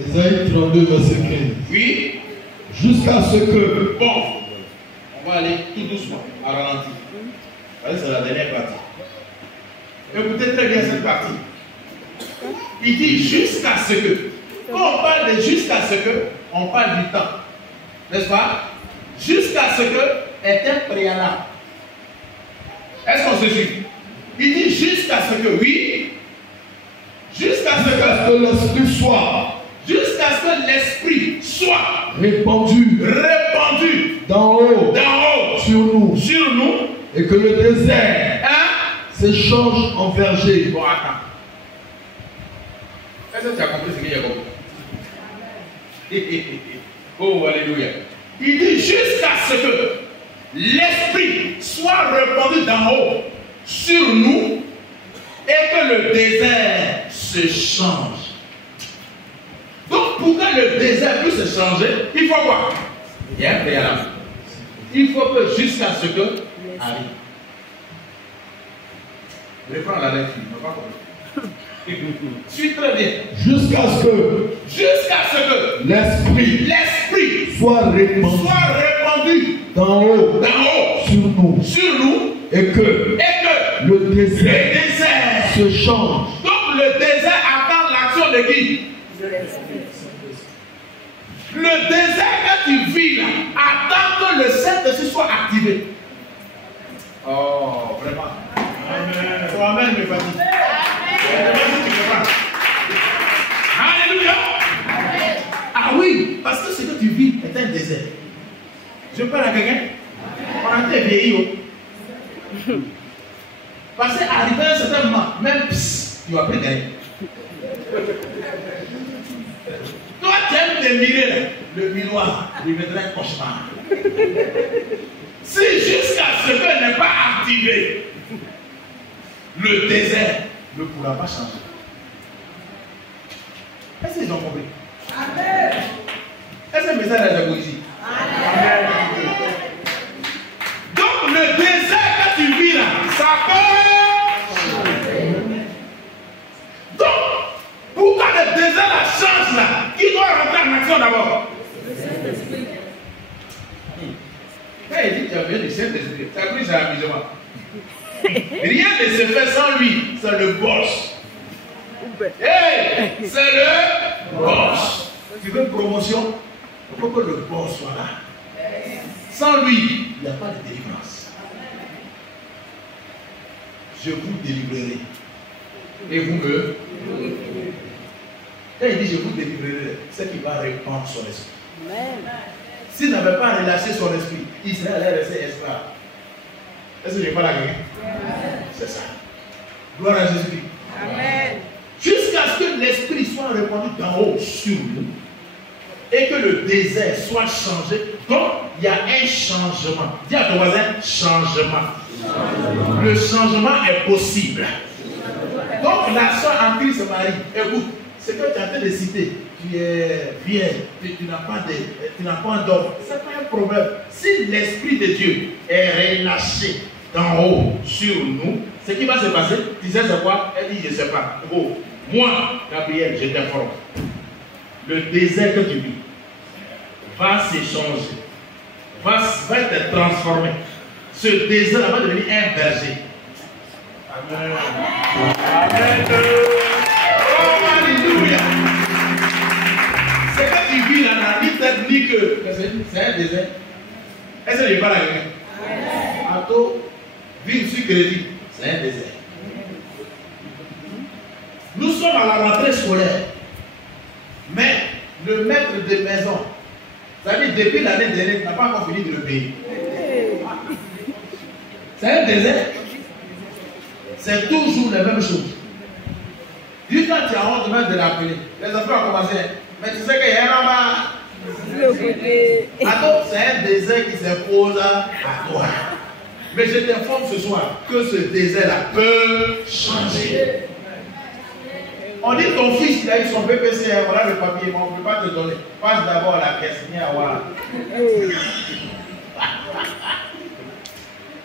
Ésaïe 32, verset 15. Oui. Jusqu'à ce que... Bon. On va aller tout doucement, à ralenti. C'est la dernière partie. Écoutez très bien cette partie. Il dit jusqu'à ce que. Quand on parle de jusqu'à ce que, on parle du temps. N'est-ce pas? Jusqu'à ce que est un préalable. Est-ce qu'on se suit? Il dit jusqu'à ce que, oui. Jusqu'à ce que l'Esprit soit. Jusqu'à ce que l'Esprit soit répandu d'en haut sur nous et que le désert s'échange en verger. Bon, attends. Est-ce que tu as compris ce qu'il y a compris? Oh, alléluia. Il dit jusqu'à ce que l'Esprit soit répandu d'en haut sur nous et que le désert se change. Donc, pour que le désert puisse se changer, il faut quoi? Il y a un préalable. Il faut que jusqu'à ce que arrive. Reprends la lettre, ne pas comprendre. Suis très bien. Jusqu'à ce que l'Esprit soit répandu d'en haut sur nous et que le désert se change. Donc le désert attend l'action de qui? Le désert que tu vis là attend que le Saint-Esprit soit activé. Oh, vraiment. Amen. Toi-même, mes familles. Alléluia. Ah oui, parce que ce que tu vis est un désert. Je parle à quelqu'un. On a été vieilli. Parce qu'arrivé à un certain moment, même tu vas plus gagner. Toi, tu aimes te mirer, le miroir deviendra un cauchemar. Si jusqu'à ce que n'est pas activé, le désert ne pourra pas changer. Est-ce qu'ils ont compris? Amen. Est-ce que le message est beau ici? Amen. Donc le désert que tu vis là, ça peut. Donc, pourquoi le désert la change là? Qui doit rentrer en action d'abord? Quand il dit que tu as besoin du Saint-Esprit, ça a pris sa amusement. Rien ne se fait sans lui, c'est le boss. Hey, c'est le boss. Tu veux une promotion? Il faut que le bon soit là. Sans lui, il n'y a pas de délivrance. Je vous délivrerai. Et vous me... Quand il dit je vous délivrerai, c'est qu'il va répandre son esprit. S'il n'avait pas relâché son esprit, Israël allait rester esclave. Est-ce que je parle à quelqu'un? C'est ça. Gloire à Jésus-Christ. Amen. Jusqu'à ce que l'esprit soit répandu d'en haut sur nous et que le désert soit changé. Donc, il y a un changement. Dis à ton voisin, changement. Le changement est possible. Donc, la soeur en Christ se marie. Écoute, ce que tu es en train de citer, tu es vierge, tu n'as pas d'homme. Ce n'est pas un problème. Si l'Esprit de Dieu est relâché d'en haut sur nous, ce qui va se passer, tu sais c'est quoi? Elle dit, je ne sais pas. Oh, moi, Gabriel, je t'informe. Le désert que tu vis va s'échanger, va être transformé. Ce désert va devenir un berger. Amen. Amen. Oh, alléluia. C'est que tu vis là, la vie te dit que c'est un désert. Est-ce que je parle à quelqu'un? Attends, vivre sur crédit, c'est un désert. Nous sommes à la rentrée scolaire. Mais le maître de maison, c'est-à-dire depuis l'année dernière, il n'a pas encore fini de le payer. C'est un désert. C'est toujours la même chose. Juste quand tu as honte même de l'appeler, les enfants ont commencé. Mais tu sais qu'il y a un là-bas. Attends, c'est un désert qui s'impose à toi. Mais je t'informe ce soir que ce désert-là peut changer. On dit ton fils, il a eu son PPC, voilà le papier, mais on ne peut pas te donner. Passe d'abord à la caisse, ni à voir.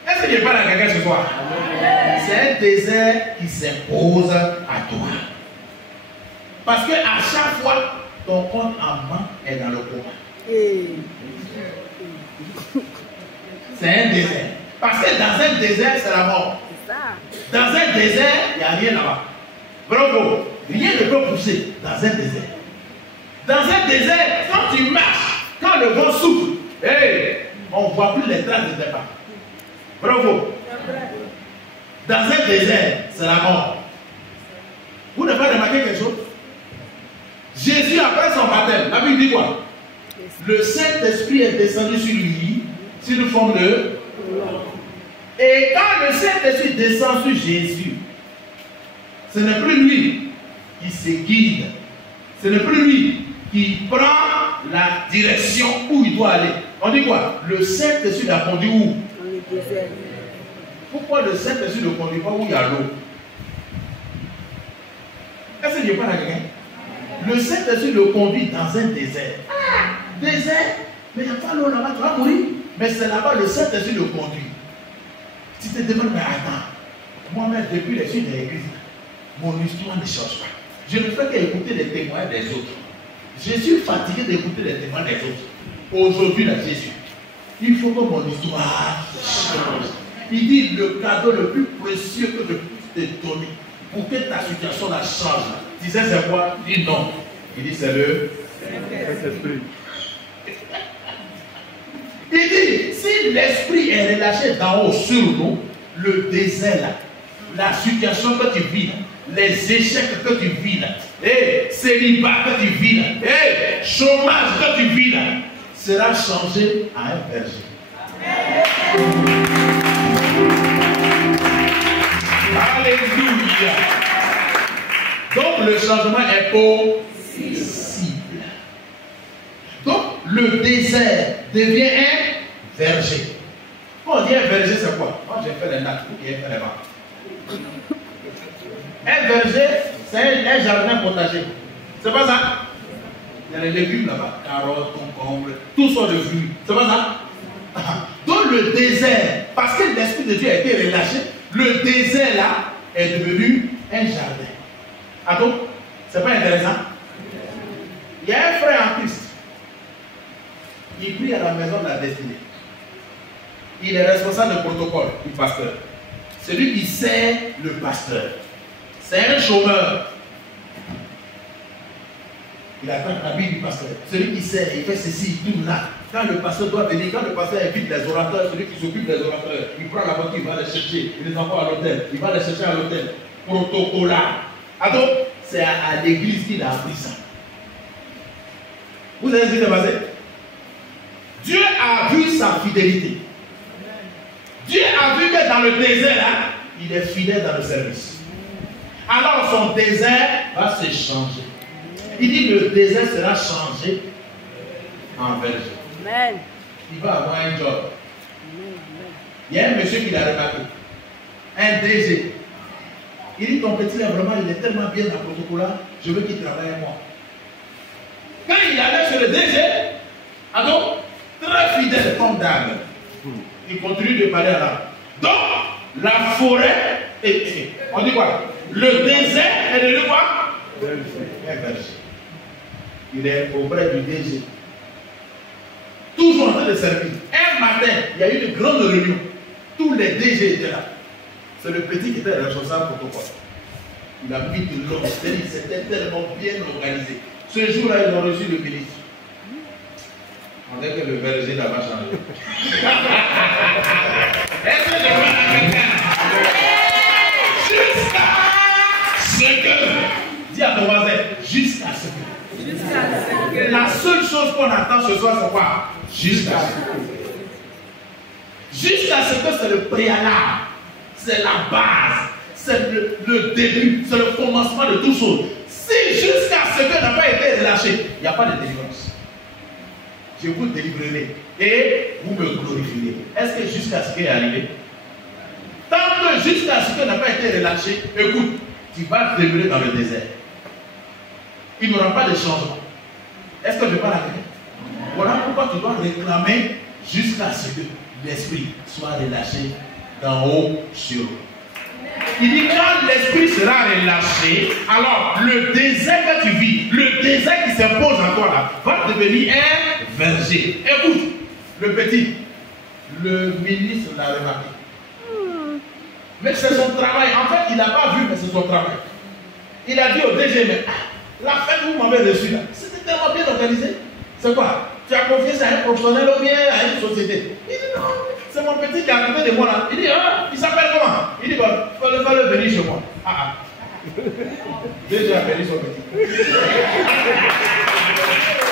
Est-ce que je parle à quelqu'un ce soir? C'est un désert qui s'impose à toi. Parce que à chaque fois, ton compte en main est dans le coma. C'est un désert. Parce que dans un désert, c'est la mort. Dans un désert, il n'y a rien là-bas. Bravo. Rien ne peut pousser dans un désert. Dans un désert, quand tu marches, quand le vent souffle, hey, on ne voit plus les traces de départ. Bravo. Dans un désert, c'est la mort. Vous n'avez pas remarqué quelque chose? Jésus, après son baptême, la Bible dit quoi? Le Saint-Esprit est descendu sur lui, sur une forme de... Et quand le Saint-Esprit descend sur Jésus, ce n'est plus lui qui se guide. Ce n'est plus lui qui prend la direction où il doit aller. On dit quoi? Le Saint-Esprit l'a conduit où? Dans le désert. Pourquoi le Saint-Esprit ne conduit pas où il y a l'eau? Est-ce que je parle à quelqu'un? Le Saint-Esprit le conduit dans un désert. Désert? Mais il n'y a pas l'eau là-bas, tu vas mourir. Mais c'est là-bas le Saint-Esprit le conduit. Tu te demandes, mais attends, moi-même, depuis les filles de l'église, mon histoire ne change pas. Je ne fais qu'écouter les témoins des autres. Je suis fatigué d'écouter les témoins des autres. Aujourd'hui, là, Jésus, il faut que mon histoire change. Il dit le cadeau le plus précieux que je puisse te donner pour que ta situation la change. Tu sais c'est quoi? Il dit non. Il dit c'est le Saint-Esprit. Il dit si l'esprit est relâché d'en haut sur nous, le désert là, la situation que tu vis là, les échecs que tu vis là, et célibat que tu vis là, et chômage que tu vis là, sera changé à un berger. Alléluia. Donc le changement est possible. Donc le désert devient un verger. Quand on dit un verger, c'est quoi? Moi j'ai fait les nattes, vous qui avez fait les bancs. Un verger, c'est un jardin potager. C'est pas ça? Il y a les légumes là-bas, carottes, concombres, tout sortes de fruits. C'est pas ça? Donc le désert, parce que l'Esprit de Dieu a été relâché, le désert là est devenu un jardin. Ah donc, c'est pas intéressant? Il y a un frère en Christ. Il prie à la maison de la destinée. Il est responsable du protocole du pasteur. Celui qui sert le pasteur. C'est un chômeur. Il attend l'habit du pasteur. Celui qui sert, il fait ceci, il tourne là. Quand le pasteur doit venir, quand le pasteur invite les orateurs, celui qui s'occupe des orateurs, il prend la voiture, il va les chercher, il les envoie à l'hôtel, il va les chercher à l'hôtel. Protocolat. Alors, c'est à l'église qu'il a appris ça. Vous avez vu ce qui s'est passé? Dieu a vu sa fidélité. Dieu a vu que dans le désert, là, il est fidèle dans le service. Alors son désert va se changer. Il dit le désert sera changé en verger. Amen. Il va avoir un job. Il y a un monsieur qui l'a remarqué. Un DG. Il dit ton petit là vraiment il est tellement bien dans le protocole, je veux qu'il travaille avec moi. Quand il allait sur le DG, alors, très fidèle comme d'âme. Il continue de parler à l'âme. Donc, la forêt, on dit quoi? Le désert est devenu quoi? Un verger. Il est auprès du DG. Toujours en train de servir. Un matin, il y a eu une grande réunion. Tous les DG étaient là. C'est le petit qui était responsable pour pourquoi. Il a mis de l'eau. C'était tellement bien organisé. Ce jour-là, ils ont reçu le ministre. On dirait que le berger n'a pas changé. Est-ce que je vois à quelqu'un? Jusqu'à ce que. Dis à ton voisin, jusqu'à ce que. La seule chose qu'on attend ce soir, c'est quoi? Jusqu'à ce que. Jusqu'à ce que c'est le préalable. C'est la base. C'est le début. C'est le commencement de toute chose. Si jusqu'à ce que n'a pas été relâché, il n'y a pas de délivrance. Je vous délivrerai et vous me glorifierez. Est-ce que jusqu'à ce qu'il est arrivé? Tant que jusqu'à ce que n'a pas été relâché, écoute, tu vas demeurer dans le désert. Il n'y aura pas de changement. Est-ce que je parle à quelqu'un? Voilà pourquoi tu dois réclamer jusqu'à ce que l'esprit soit relâché d'en haut sur eux. Il dit quand l'esprit sera relâché, alors le désert que tu vis, le désert qui s'impose en toi là, va devenir un verger. Écoute, le petit, le ministre l'a remarqué. Mais c'est son travail. En fait, il n'a pas vu, mais c'est son travail. Il a dit au DG, mais la fête que vous m'avez reçue là, c'était tellement bien organisé. C'est quoi? Tu as confié ça à un professionnel ou bien à une société? Il dit non. C'est mon petit qui est à côté de moi là. Il dit, ah, il s'appelle comment? Il dit, bon, fais-le venir chez moi. Ah, ah. Déjà venu son petit.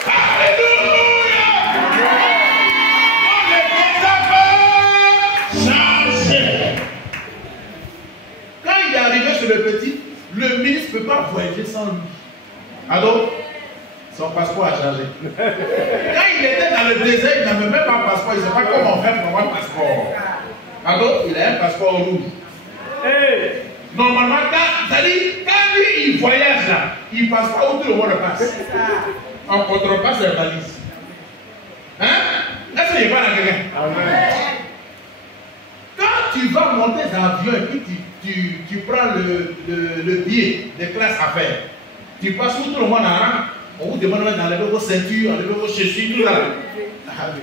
Alléluia! On ne peut changer. Quand il est arrivé sur le petit, le ministre ne peut pas voyager sans lui. Alors, son passeport a changé. Quand il était dans le désert, il n'avait même pas de passeport. Il ne sait pas comment faire pour avoir un passeport. Alors, il a un passeport rouge. Hey. Normalement, quand lui, il voyage là, il ne passe pas où tout le monde passe. On ne contrôle pas ses valises. Hein? Est-ce qu'il n'y a pas là quelqu'un? Quand tu vas monter dans l'avion et puis tu prends le billet de classe affaires, tu passes où tout le monde en rang. On vous demande d'enlever vos ceintures, enlever vos chaussures, tout là.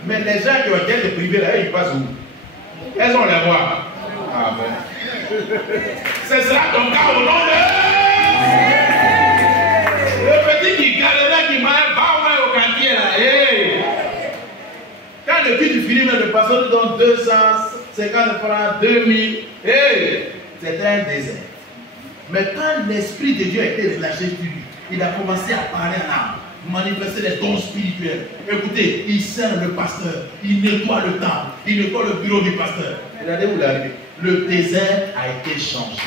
Mais les gens qui ont été privés là, ils passent où? Elles ont les voix. Ah bon. Ce sera ton cas au nom de. Le petit qui galérait, qui m'a va au quartier là. Hey. Quand le petit finit, le pasteur nous donne 250 francs, 2000. Hey. C'était un désert. Mais quand l'Esprit de Dieu a été relâché sur lui, il a commencé à parler en âme, manifester les dons spirituels. Écoutez, il sert le pasteur, il nettoie le temple, il nettoie le bureau du pasteur. Regardez où il est arrivé. Le désert a été changé.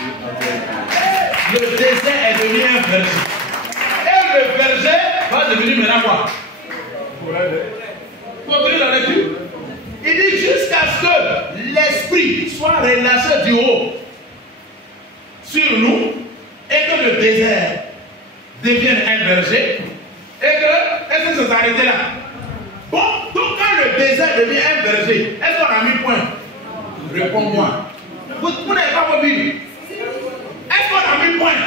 Le désert est devenu un verger. Et le verger va devenir maintenant quoi? Comprenez la lecture? Il dit jusqu'à ce que l'esprit soit relâché du haut sur nous et que le désert devienne un verger et que, est-ce que ça s'est arrêté là? Bon, donc quand le désert devient un verger, est-ce qu'on a mis point? Réponds-moi. Vous n'avez pas vos Bibles. Est-ce qu'on a mis point?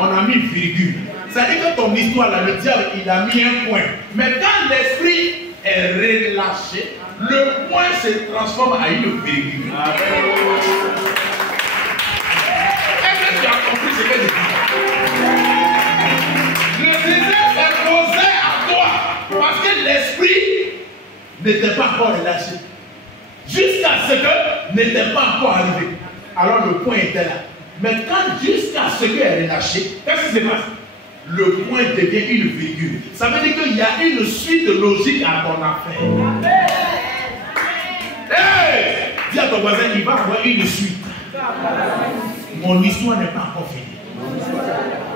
On a mis virgule. Ça dit que ton histoire, là, le diable, il a mis un point. Mais quand l'esprit est relâché, le point se transforme en une virgule. Est-ce que tu as compris ce que je dis? Le désert est n'était pas encore relâché. Jusqu'à ce que n'était pas encore arrivé. Alors le point était là. Mais quand jusqu'à ce qu'il est relâché, qu'est-ce qui se passe? Le point devient une virgule. Ça veut dire qu'il y a une suite logique à ton affaire. Hey! Dis à ton voisin, il va avoir une suite. Mon histoire n'est pas encore finie.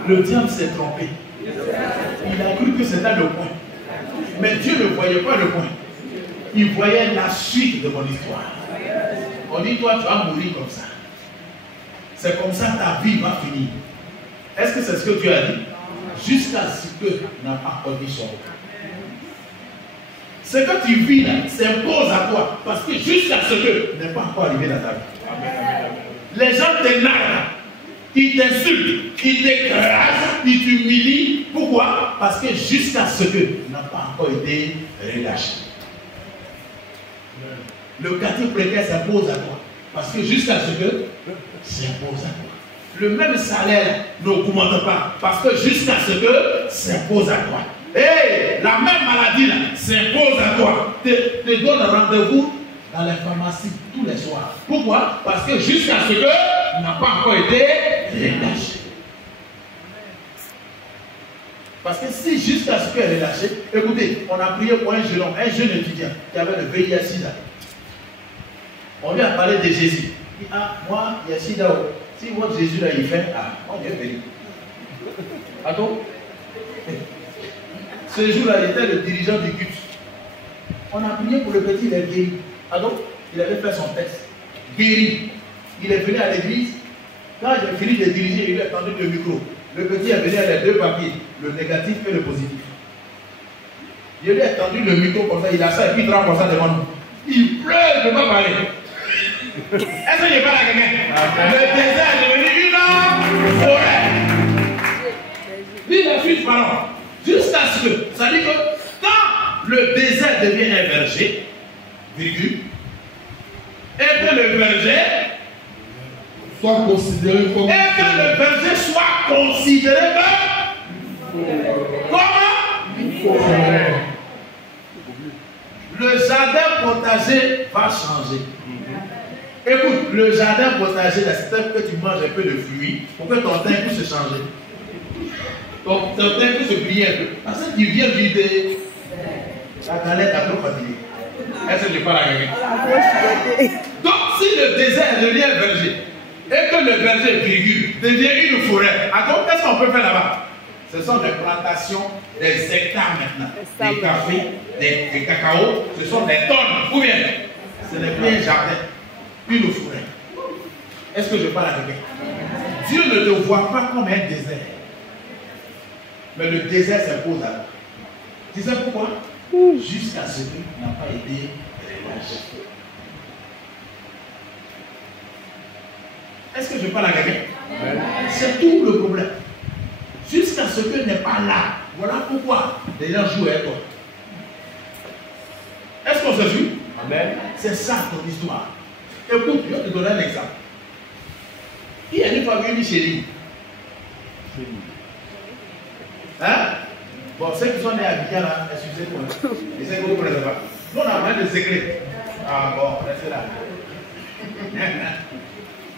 Le diable s'est trompé. Il a cru que c'était le point. Mais Dieu ne voyait pas le point. Il voyait la suite de mon histoire. On dit, toi, tu vas mourir comme ça. C'est comme ça que ta vie va finir. Est-ce que c'est ce que Dieu a dit? Jusqu'à ce que n'a pas connu son rôle. Ce que tu vis là s'impose à toi. Parce que jusqu'à ce que n'est pas encore arrivé dans ta vie. Les gens t'énervent. Ils t'insultent. Ils t'écrasent. Ils t'humilient. Pourquoi? Parce que jusqu'à ce que n'a pas encore été relâché. Le quartier précaire s'impose à toi. Parce que jusqu'à ce que s'impose à toi. Le même salaire n'augmente pas. Parce que jusqu'à ce que s'impose à toi. Et la même maladie là s'impose à toi. Te donne rendez-vous dans les pharmacies tous les soirs. Pourquoi? Parce que jusqu'à ce que n'a pas encore été relâché. Parce que si jusqu'à ce qu'elle est relâchée, écoutez, on a prié pour un jeune étudiant qui avait le VIH-Sida. On lui a parlé de Jésus. Il dit, ah, moi, il y a Sida. Si votre Jésus là, il fait, ah, moi, Dieu béni. Attends. Ce jour-là, il était le dirigeant du culte. On a prié pour le petit, il est guéri. Attends, il avait fait son test. Guéri. Il est venu à l'église. Quand j'ai fini de diriger, il lui a tendu le micro. Le petit est venu avec les deux papiers, le négatif et le positif. Je lui ai tendu le micro comme ça, il a ça et puis il trempe comme ça devant nous. Il pleure, je ne peux pas parler. Est-ce que je parle à quelqu'un? Le désert est devenu une forêt. Lui, il a fui parole. Jusqu'à ce que, ça dit que quand le désert devient un verger, virgule, et que le verger soit considéré comme. Et que le verger soit considéré comme une forêt. Le jardin potager va changer. Écoute, le jardin potager, c'est que tu manges un peu de fruits pour que ton teint puisse se changer. Ton teint puisse se briller un peu. Parce que tu viens vider la galette à trop fatigué. Est-ce que je parle à quelqu'un? Donc, si le désert devient verger, et que le verger, virgule, devient une forêt, alors qu'est-ce qu'on peut faire là-bas? Ce sont des plantations, des hectares maintenant. Des cafés, des cacao, ce sont des tonnes. Ou bien, ce n'est plus un jardin, une forêt. Est-ce que je parle à quelqu'un? Dieu ne te voit pas comme un désert. Mais le désert s'impose à toi. Tu sais pourquoi? Jusqu'à ce qu'il n'a pas été relâché. Est-ce que je parle à quelqu'un? C'est tout le problème. Jusqu'à ce que n'est pas là. Voilà pourquoi les gens jouent avec toi. Est-ce qu'on se suit? Amen. C'est ça ton histoire. Écoute, je vais te donner un exemple. Qui est une famille chez lui? Hein? Bon, ceux qui sont nés à Abidjan là, excusez-moi. Les ceux que vous ne connaissez pas. Nous, on a plein de secrets. Ah bon, restez là.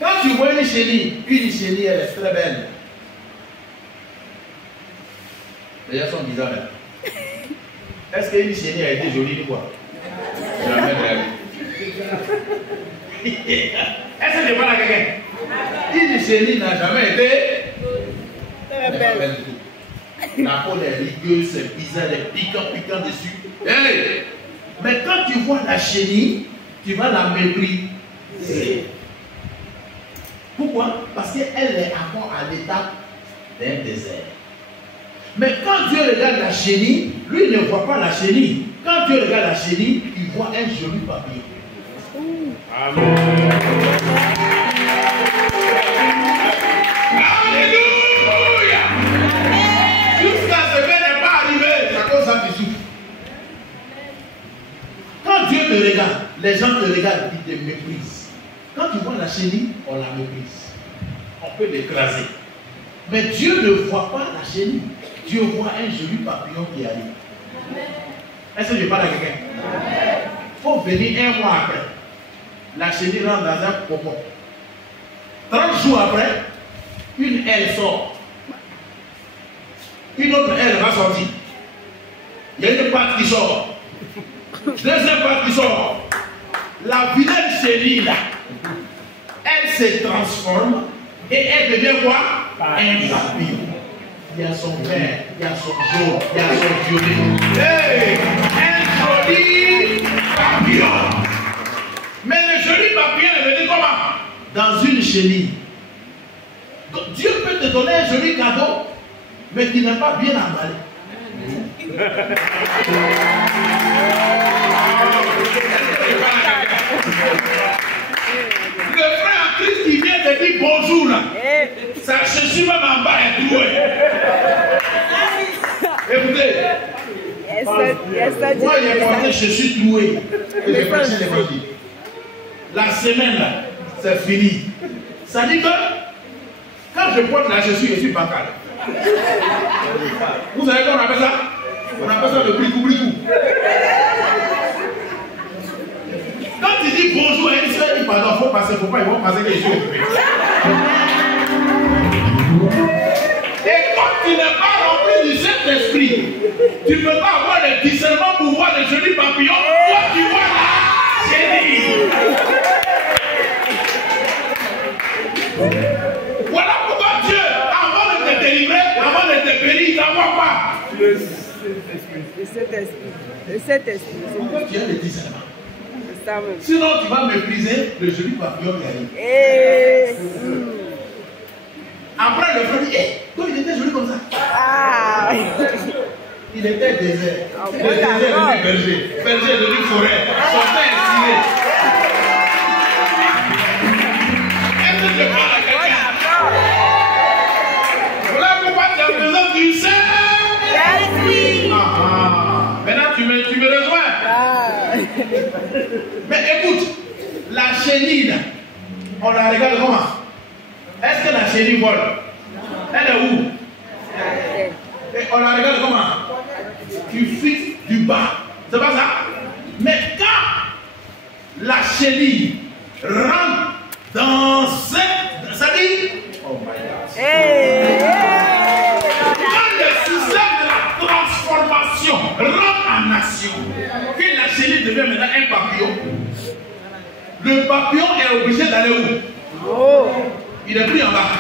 Quand tu vois une chenille, elle est très belle. Les gens sont bizarres. Est-ce qu'une chenille a été jolie ou quoi? Jamais de la vie. Est-ce que je parle à quelqu'un? Une chenille n'a jamais été très belle du tout. La peau est rigueuse, c'est bizarre, elle est piquant dessus. Hey! Mais quand tu vois la chenille, tu vas la mépriser. Pourquoi? Parce qu'elle est encore à l'étape d'un désert. Mais quand Dieu regarde la chenille, lui il ne voit pas la chenille. Quand Dieu regarde la chenille, il voit un joli papier. Amen. Alléluia. Jusqu'à ce qu'elle n'est pas arrivée, c'est à cause ça tu souffres. Quand Dieu te regarde, les gens te regardent, ils te méprisent. Quand tu vois la chenille, on la méprise. On peut l'écraser. Mais Dieu ne voit pas la chenille. Dieu voit un joli papillon qui arrive. Est-ce que je parle à quelqu'un? faut venir un mois après. La chenille rentre dans un cocon. 30 jours après, une aile sort. Une autre aile va sortir. Il y a une patte qui sort. Deuxième patte qui sort. La vilaine chenille là, elle se transforme et elle devient quoi? Un papillon. Il y a son vert, il y a son jaune, il y a son violet. Hey, un joli papillon. Mais le joli papillon est venu comment? Dans une chenille. Donc, Dieu peut te donner un joli cadeau, mais qui n'est pas bien emballé. Le frère en Christ qui vient te dire bonjour là, ça je suis même en bas et doué. Écoutez, moi il est monté, je suis doué. Et j'ai prêché l'évangile. La semaine là, c'est fini. Ça dit que quand je porte là, je suis bancal. Vous savez comment on appelle ça? On appelle ça le bricou-bricou. Quand tu dis bonjour, il dit pardon, il faut passer, faut pas, ils vont passer que je suis occupé. Et quand tu n'es pas rempli du Saint-Esprit, tu ne peux pas avoir le discernement pour voir les jolis papillons. Toi, tu vois là, chérie. Voilà pourquoi Dieu, avant de te délivrer, avant de te bénir, il t'envoie pas. Le Saint-Esprit. Le Saint-Esprit. Pourquoi tu as le discernement? Ça même. Sinon, tu vas mépriser le joli papillon qui arrive. Après, le frère dit, toi, il était joli comme ça. Ah. Il était désert. Ah, Le désert est devenu berger. Berger est devenu forêt. Son père est tiré. Est-ce que je parle à quelqu'un? Voilà pourquoi tu as besoin du Saint-Esprit. Maintenant, tu me rejoins. Mais écoute, la chenille, on la regarde comment? Est-ce que la chenille vole? Elle est où? Et on la regarde comment? Tu fixes du bas. C'est pas ça? Mais quand la chenille rentre dans cette... Ça dit? Oh my God. Quand le système de la transformation rentre en action, que la chenille devient maintenant un papillon, le papillon est obligé d'aller où? Il est pris en bas.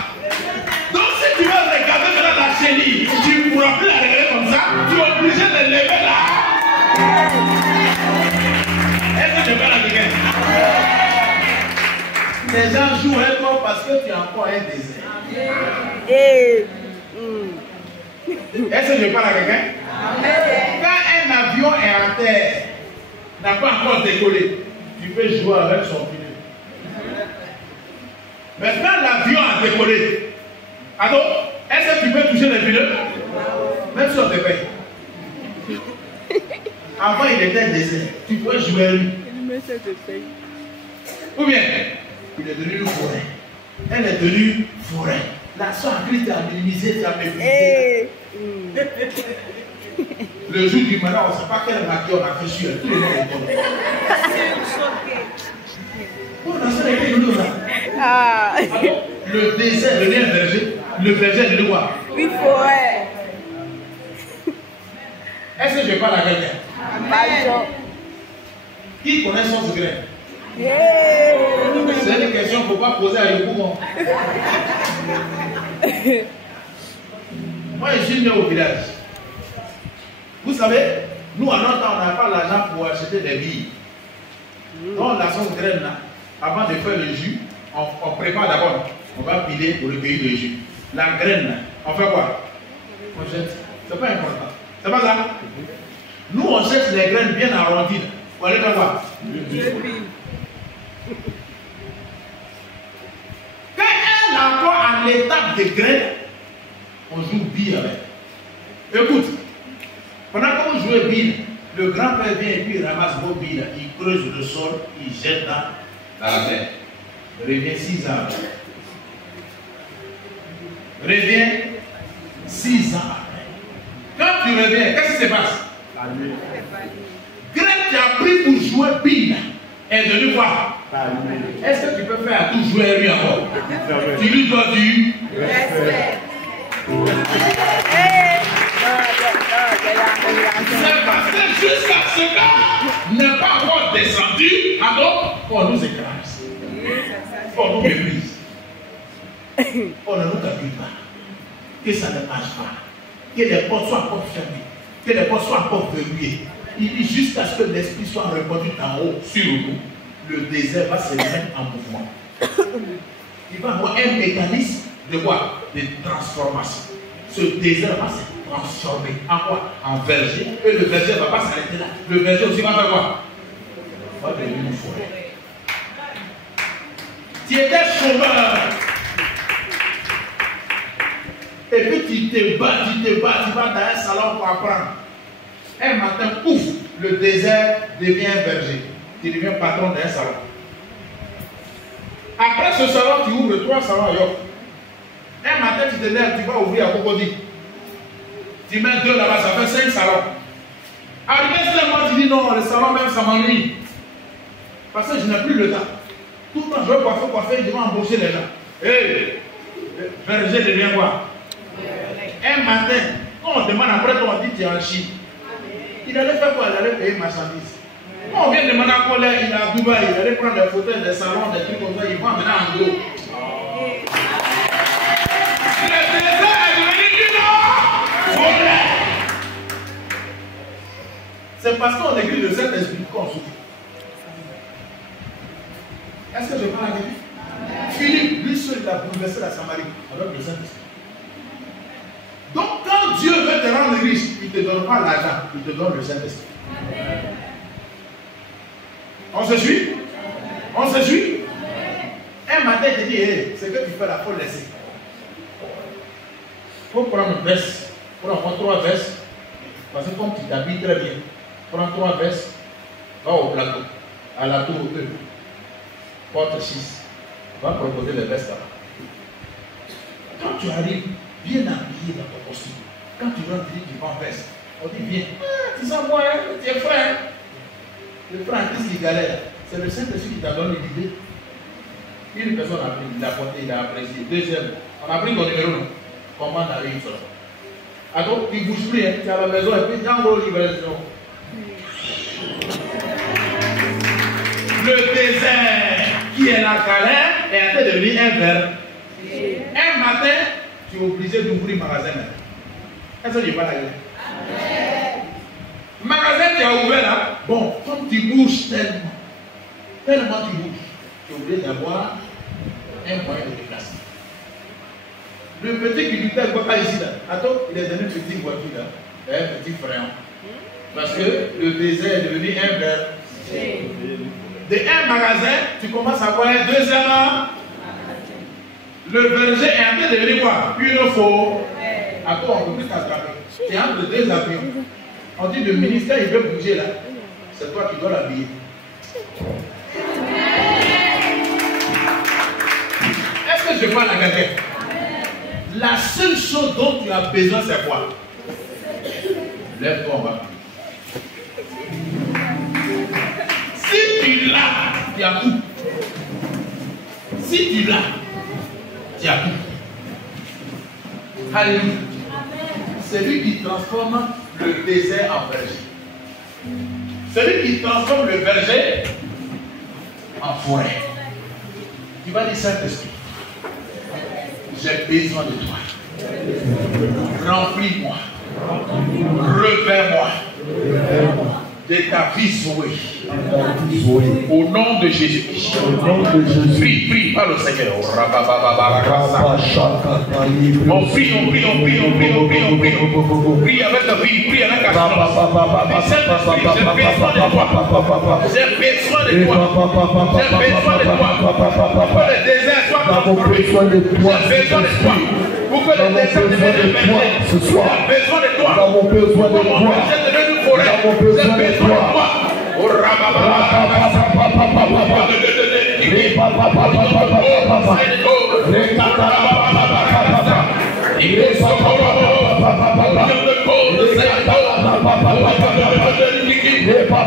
Donc si tu veux regarder maintenant la chenille, tu ne pourras plus la regarder comme ça, tu es obligé de lever là. Est-ce que je parle à quelqu'un? Les gens jouent avec toi parce que tu as encore un désert. Est-ce que je parle à quelqu'un? Quand un avion est en terre, n'a pas encore décollé, tu peux jouer avec son pneu. Maintenant, l'avion a décollé. Alors, est-ce que tu peux toucher les pneus? Même si on te paye. Avant, il était désert. Tu pouvais jouer à lui. Ou bien, il est devenu forêt. Elle est devenue forêt. La soeur en Christ a minimisé, a méprisé. Le jour du malheur, on ne sait pas quel maquillage on a fait sur elle. Tout le monde est tombé. Le désert devient un berger. Le berger devient quoi? Une forêt. Est-ce que je parle à quelqu'un? Qui connaît son secret? C'est une question qu'il ne faut pas poser à Yopougon. Moi, je suis né au village. Vous savez, nous, à notre temps, on n'a pas l'argent pour acheter des billes. Donc, la sauce graine, là, avant de faire le jus, on prépare d'abord. On va piler pour recueillir le jus. La graine, là, on fait quoi? On jette. C'est pas important. C'est pas ça? Nous, on cherche les graines bien arrondies. Pour aller faire quoi? Quand elle est encore à l'étape de graines, on joue bille avec. Écoute, pendant que vous jouez bille, le grand-père vient et puis il ramasse vos billes, il creuse le sol, il jette dans la terre. Revient 6 ans après. Reviens 6 ans après. Quand tu reviens, qu'est-ce qui se passe? Graine tu as pris pour jouer Bill est devenu quoi? Est-ce que tu peux faire tout jouer lui encore? Tu lui dois du Respect. C'est parce que jusqu'à ce gars n'est pas encore descendu, alors on nous écrase, on nous méprise, on ne nous calcule pas, que ça ne marche pas, que les portes soient encore fermées, que les portes soient encore verrouillées. Il dit jusqu'à ce que l'esprit soit répandu en haut sur nous, le désert va se mettre en mouvement. Il va avoir un mécanisme de quoi? De transformation. Ce désert va se transformer en quoi? En verger. Et le verger ne va pas s'arrêter là. Le verger aussi va faire quoi? Va devenir une forêt. Tu étais chômeur. Et puis tu te bats, tu vas dans un salon pour apprendre. Un matin, ouf, le désert devient un verger. Tu deviens patron d'un salon. Après ce salon, tu ouvres 3 salons à York. Un matin, tu te lèves, tu vas ouvrir à Cocody. Tu mets 2 là-bas, ça fait 5 salons. Arrivé ce moment, tu dis non, le salon même, ça m'ennuie. Parce que je n'ai plus le temps. Tout le temps, je vais coiffer, je vais embaucher les gens. Hé, verger devient quoi? Un matin, quand on demande après, on dit tu es en Chine. Il allait faire quoi? Il allait payer marchandises. Quand on vient demander à Colère, il est à Dubaï, il allait prendre des fauteuils, des salons, des trucs comme ça, il vend maintenant en gros. Le désert est devenu du Nord. C'est parce qu'on écrit le Saint-Esprit qu'on souffre. Est-ce que je parle avec lui? Philippe, lui seul, il a bouleversé la Samarie avec le Saint-Esprit. Donc, quand Dieu veut te rendre riche, il ne te donne pas l'argent, il te donne le Saint-Esprit. On se suit? On se suit? Un matin, il te dit, hey, ce que tu fais là, il faut laisser. Il faut prendre une veste. Prends 3 vestes. Parce que comme tu t'habilles très bien, prends 3 vestes, va au plateau, à la tour E, porte 6. Va proposer les vestes là-bas. Quand tu arrives, bien habillé dans ton costume. Quand tu rentres, tu prends veste. On dit viens. Tu sens moi, hein? Tu es frère. Le frère, qu'est-ce qu'il galère? C'est le Saint-Esprit qui t'a donné l'idée. Une personne a pris, il a porté, il a apprécié. Deuxième, on a pris ton numéro. Comment t'arrives une seule? Alors, tu ne bouges plus, hein? Tu es à la maison et puis tu es en gros livraison. Le désert qui est la galère est en train de devenir un verbe. Un matin, tu es obligé d'ouvrir le magasin. Est-ce que tu vas la gueule? Magasin, tu as ouvert là. Bon, comme tu bouges tellement tu bouges, tu es obligé d'avoir un moyen de déplacer. Le petit qui lui fait pas ici là. Attends, il est devenu une petite voiture là. Un petit frein. Parce que le désert est devenu un verbe. De un magasin, tu commences à voir un deuxième. Le verger est en train de devenir quoi? Une faux. Attends, on ne peut plus t'attraper. C'est entre 2 avions. On dit le ministère, il veut bouger là. C'est toi qui dois l'habiller. Est-ce que je parle à quelqu'un? La seule chose dont tu as besoin, c'est quoi? Lève-toi en bas. Si tu l'as, tu as tout. Si tu l'as, tu as tout. Alléluia. C'est lui qui transforme le désert en verger. Celui qui transforme le verger en forêt. Tu vas dire Saint-Esprit, j'ai besoin de toi. Remplis-moi. Revers-moi de ta vie Zoé. Au nom de Jésus. Prie, parle au Seigneur. On prie. Prie avec la vie, prie avec la chance. Saint-Esprit, j'ai besoin de toi. J'ai besoin de toi. Pour que le désert soit transformé. J'ai besoin de toi. Pour que le désert devienne un verger. J'ai besoin de toi. Pour mon verger devienne une forêt. J'ai besoin de toi. Let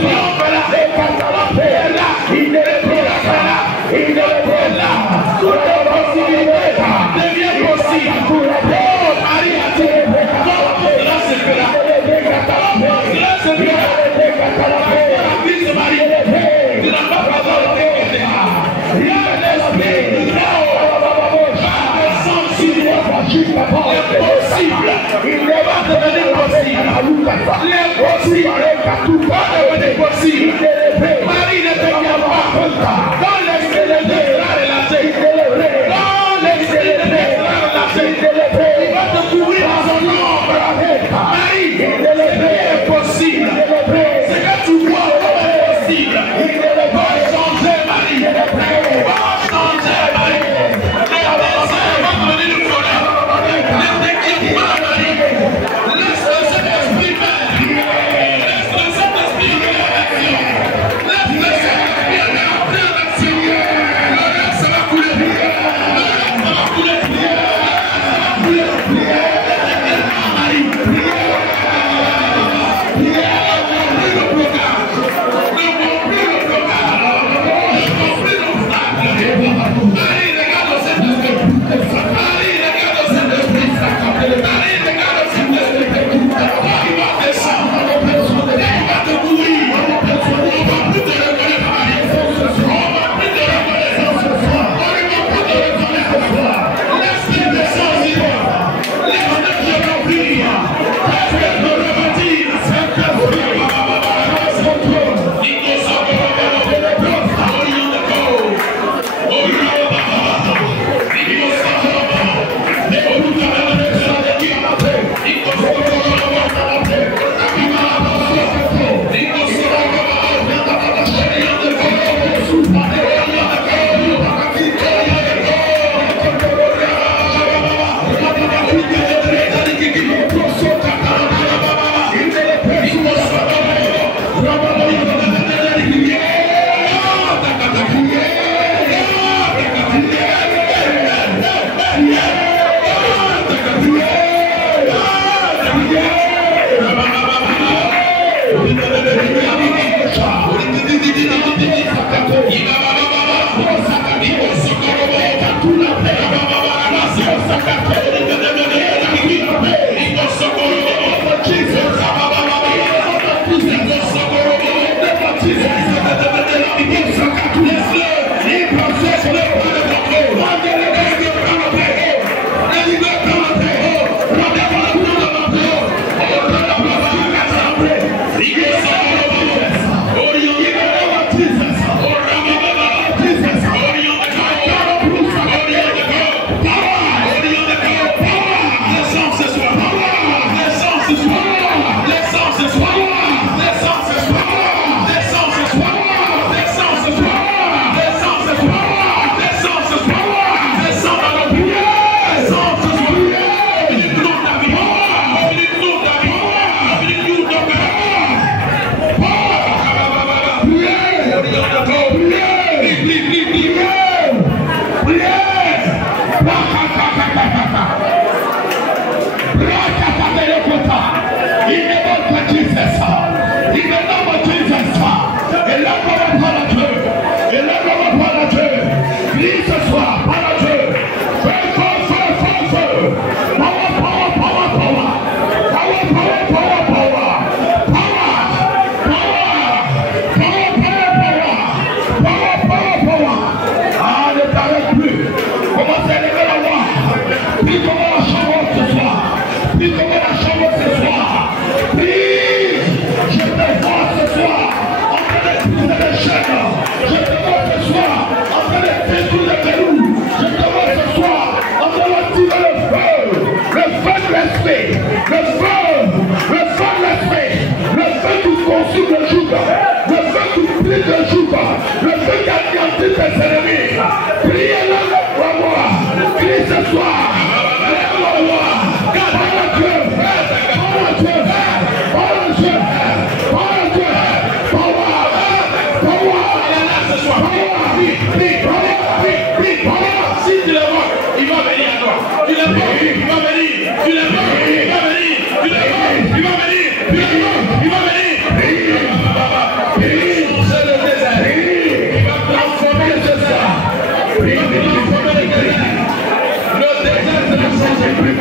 Il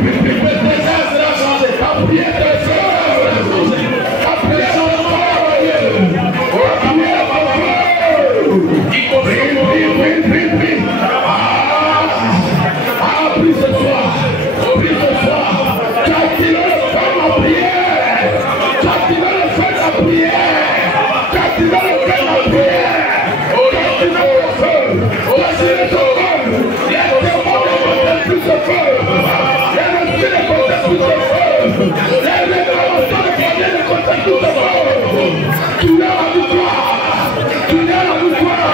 désert sera changé. Ta prière sera changée. Ta prière sera prie ce soir. Prie ce soir. Tu as tiré le feu de la prière. Tu as tiré le feu de la prière. Tu as tiré le feu de la prière. Tu as tiré le feu. Tu as tiré le feu. Les démons ne portent plus ce feu. Les esprits ne portent plus ce feu. Les révélations ne portent plus ce feu. Tu as la victoire. Tu as la victoire.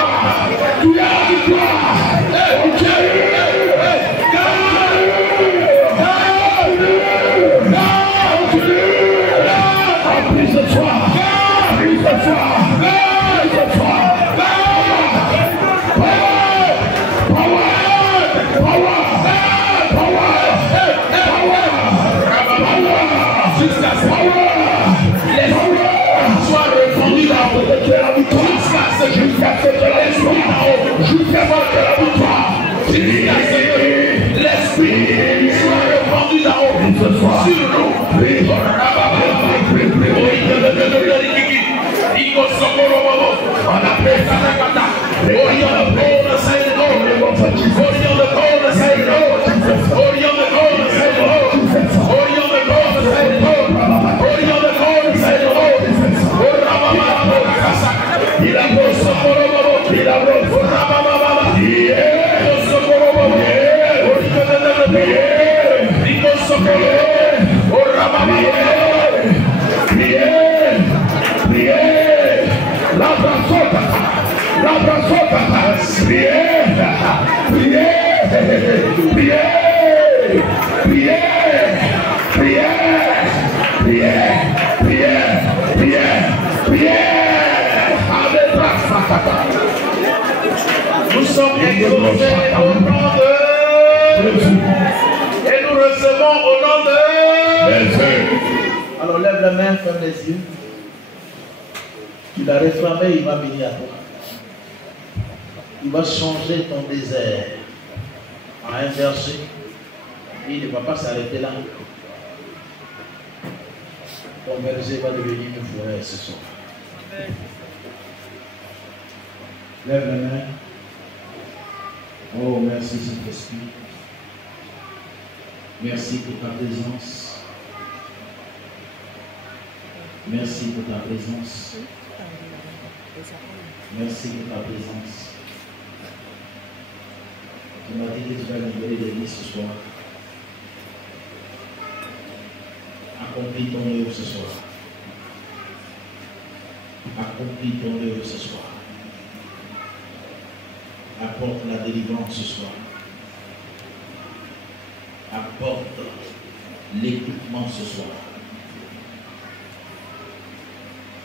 Tu as la victoire. L'esprit soit répandu là-haut sur nous. On appelle ça la gata. Orion the gold, the side of gold. Orion the gold, the side of gold. Orion the gold, the side of gold. Orion the gold, the side of gold. Orion the gold, the side of gold. Il a beau socorro, il a beau socorro. Nous sommes exaucés au nom de Jésus. Et nous recevons au nom de Jésus. Alors lève la main, ferme les yeux. Tu l'as réclamé, il va venir à toi. Il va changer ton désert en un verger. Il ne va pas s'arrêter là. Ton verger va devenir une forêt ce soir. Lève la main. Oh, merci Saint-Esprit. Merci pour ta présence. Merci pour ta présence. Merci pour ta présence. Tu m'as dit que tu vas libérer des vies ce soir. Accomplis ton œuvre ce soir. Accomplis ton œuvre ce soir. Apporte la délivrance ce soir. Apporte l'équipement ce soir.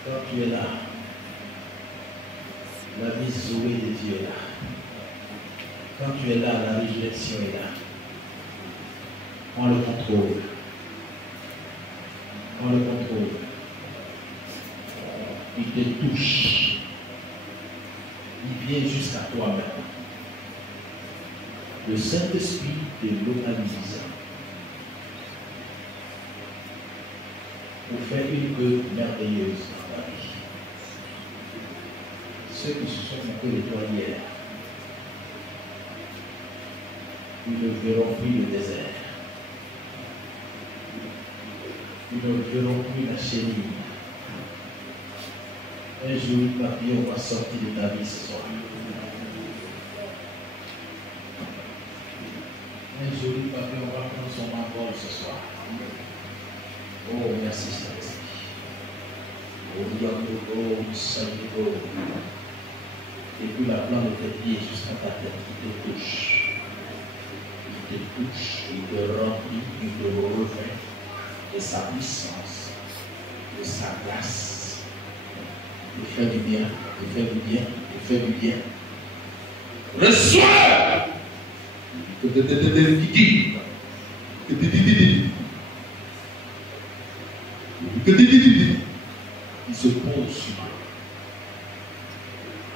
Quand tu es là, la vie Zoé de Dieu est là. Quand tu es là, la résurrection est là. Prends le contrôle. Prends le contrôle. Il te touche. Il vient jusqu'à toi maintenant. Le Saint-Esprit te localise pour faire une œuvre merveilleuse dans ta vie. Ceux qui se sont moqués de toi hier, ils ne verront plus le désert. Ils ne verront plus la chenille. Un joli papillon va sortir de ta vie ce soir. Un joli papillon va prendre son envol ce soir. Oh, merci Saint-Esprit. Oh, Saint-Esprit. Et puis la plante de tes pieds jusqu'à ta tête qui te touche. Il te touche, il te remplit, il te revêt de sa puissance, de sa grâce. Il fait du bien, il fait du bien, il fait du bien. Reçois! Il se pose sur toi.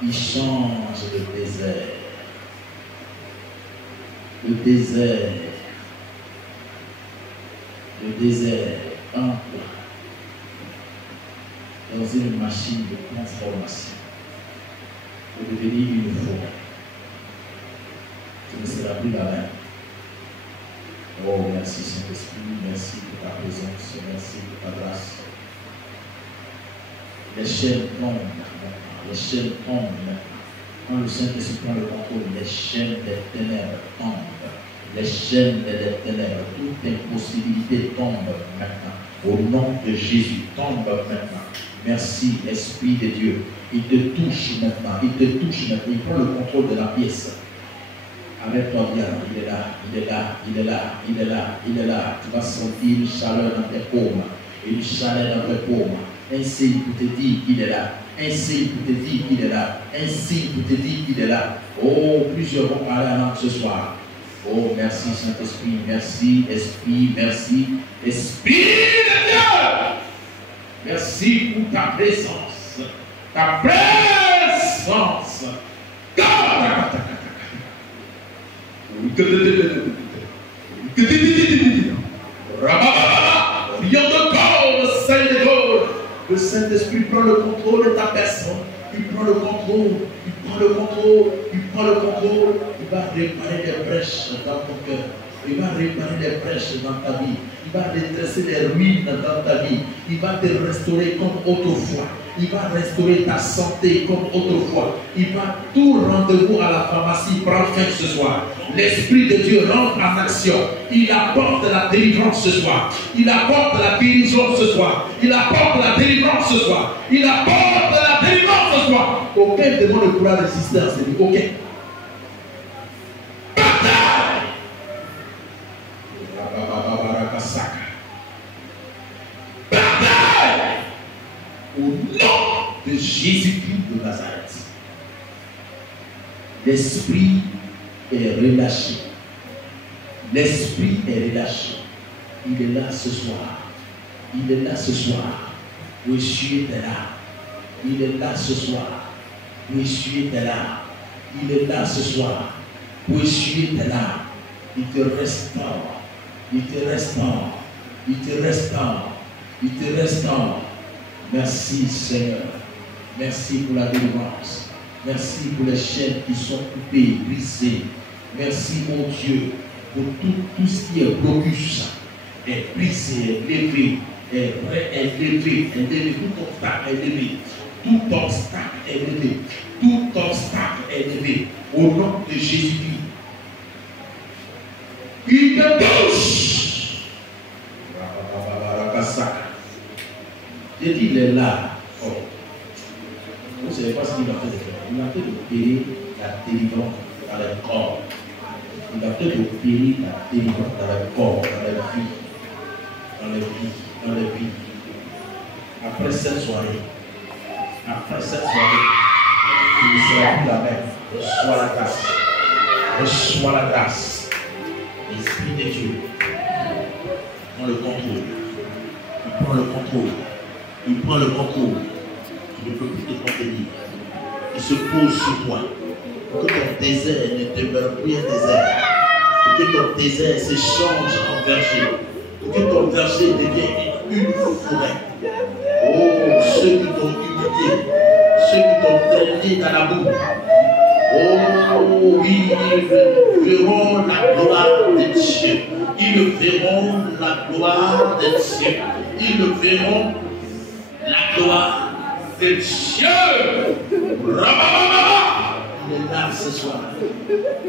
Il change le désert. Le désert Le désert entre dans une machine de transformation pour devenir une forêt. Ce ne sera plus la même. Oh, merci Saint-Esprit, merci pour ta présence, merci pour ta grâce. Les chaînes tombent maintenant, les chaînes tombent maintenant. Quand le Saint-Esprit prend le contrôle, les chaînes des ténèbres tombent. Les chaînes des ténèbres, toute impossibilité tombe maintenant. Au nom de Jésus, tombe maintenant. Merci, Esprit de Dieu. Il te touche maintenant, il te touche maintenant. Il prend le contrôle de la pièce. Avec toi, bien, il est là, il est là, il est là, il est là, il est là. Tu vas sentir une chaleur dans tes paumes, une chaleur dans tes paumes. Un signe pour te dire qu'il est là. Un signe pour te dire qu'il est là. Un signe pour te dire qu'il est là. Oh, plusieurs vont parler à l'âme ce soir. Oh, merci Saint-Esprit, merci Esprit, merci Esprit de Dieu. Merci pour ta présence. Ta présence. Le Saint-Esprit prend le contrôle de ta personne. Il prend le contrôle. Il prend le contrôle. Il prend le contrôle. Il va réparer des brèches dans ton cœur. Il va réparer des brèches dans ta vie. Il va redresser des ruines dans ta vie. Il va te restaurer comme autrefois. Il va restaurer ta santé comme autrefois. Il va tout rendez-vous à la pharmacie prendre fin ce soir. L'Esprit de Dieu rentre en action. Il apporte la délivrance ce soir. Il apporte la guérison ce soir. Il apporte la délivrance ce soir. Il apporte la délivrance ce soir. Aucun démon ne pourra résister à celui. Aucun. Au nom de Jésus-Christ de Nazareth, l'esprit est relâché. L'esprit est relâché. Il est là ce soir. Il est là ce soir. Monsieur est là. Il est là ce soir. Monsieur est là. Il est là ce soir. Monsieur est là. Il te restaure. Il te restaure. Il te restaure. Il te restaure. Merci Seigneur. Merci pour la délivrance. Merci pour les chaînes qui sont coupées, brisées. Merci mon Dieu pour tout ce qui est blocus est brisé, est levé, est levé, est levé. Tout obstacle est levé. Tout obstacle est levé. Tout obstacle est levé. Au nom de Jésus-Christ. Il te touche. J'ai dit, il est là. Oh. Vous ne savez pas ce qu'il a fait de faire. Il a fait d'opérer la délivrance dans le corps. Il a fait d'opérer la délivrance dans le corps, dans la vie. Dans la vie. Dans la vie. Après cette soirée, il ne sera plus la même. Reçois la grâce. Reçois la grâce. L'Esprit de Dieu prend le contrôle. Il prend le contrôle. Il prend le contrôle. Tu ne peux plus te contenir. Il se pose sur toi. Pour que ton désert ne demeure plus un désert. Pour que ton désert se change en verger. Pour que ton verger devienne une forêt. Oh, ceux qui t'ont humilié, ceux qui t'ont traîné dans la boue. Oh oui, ils verront la gloire de Dieu. Ils verront la gloire de Dieu. Ils verront la gloire de Dieu. Il est là ce soir.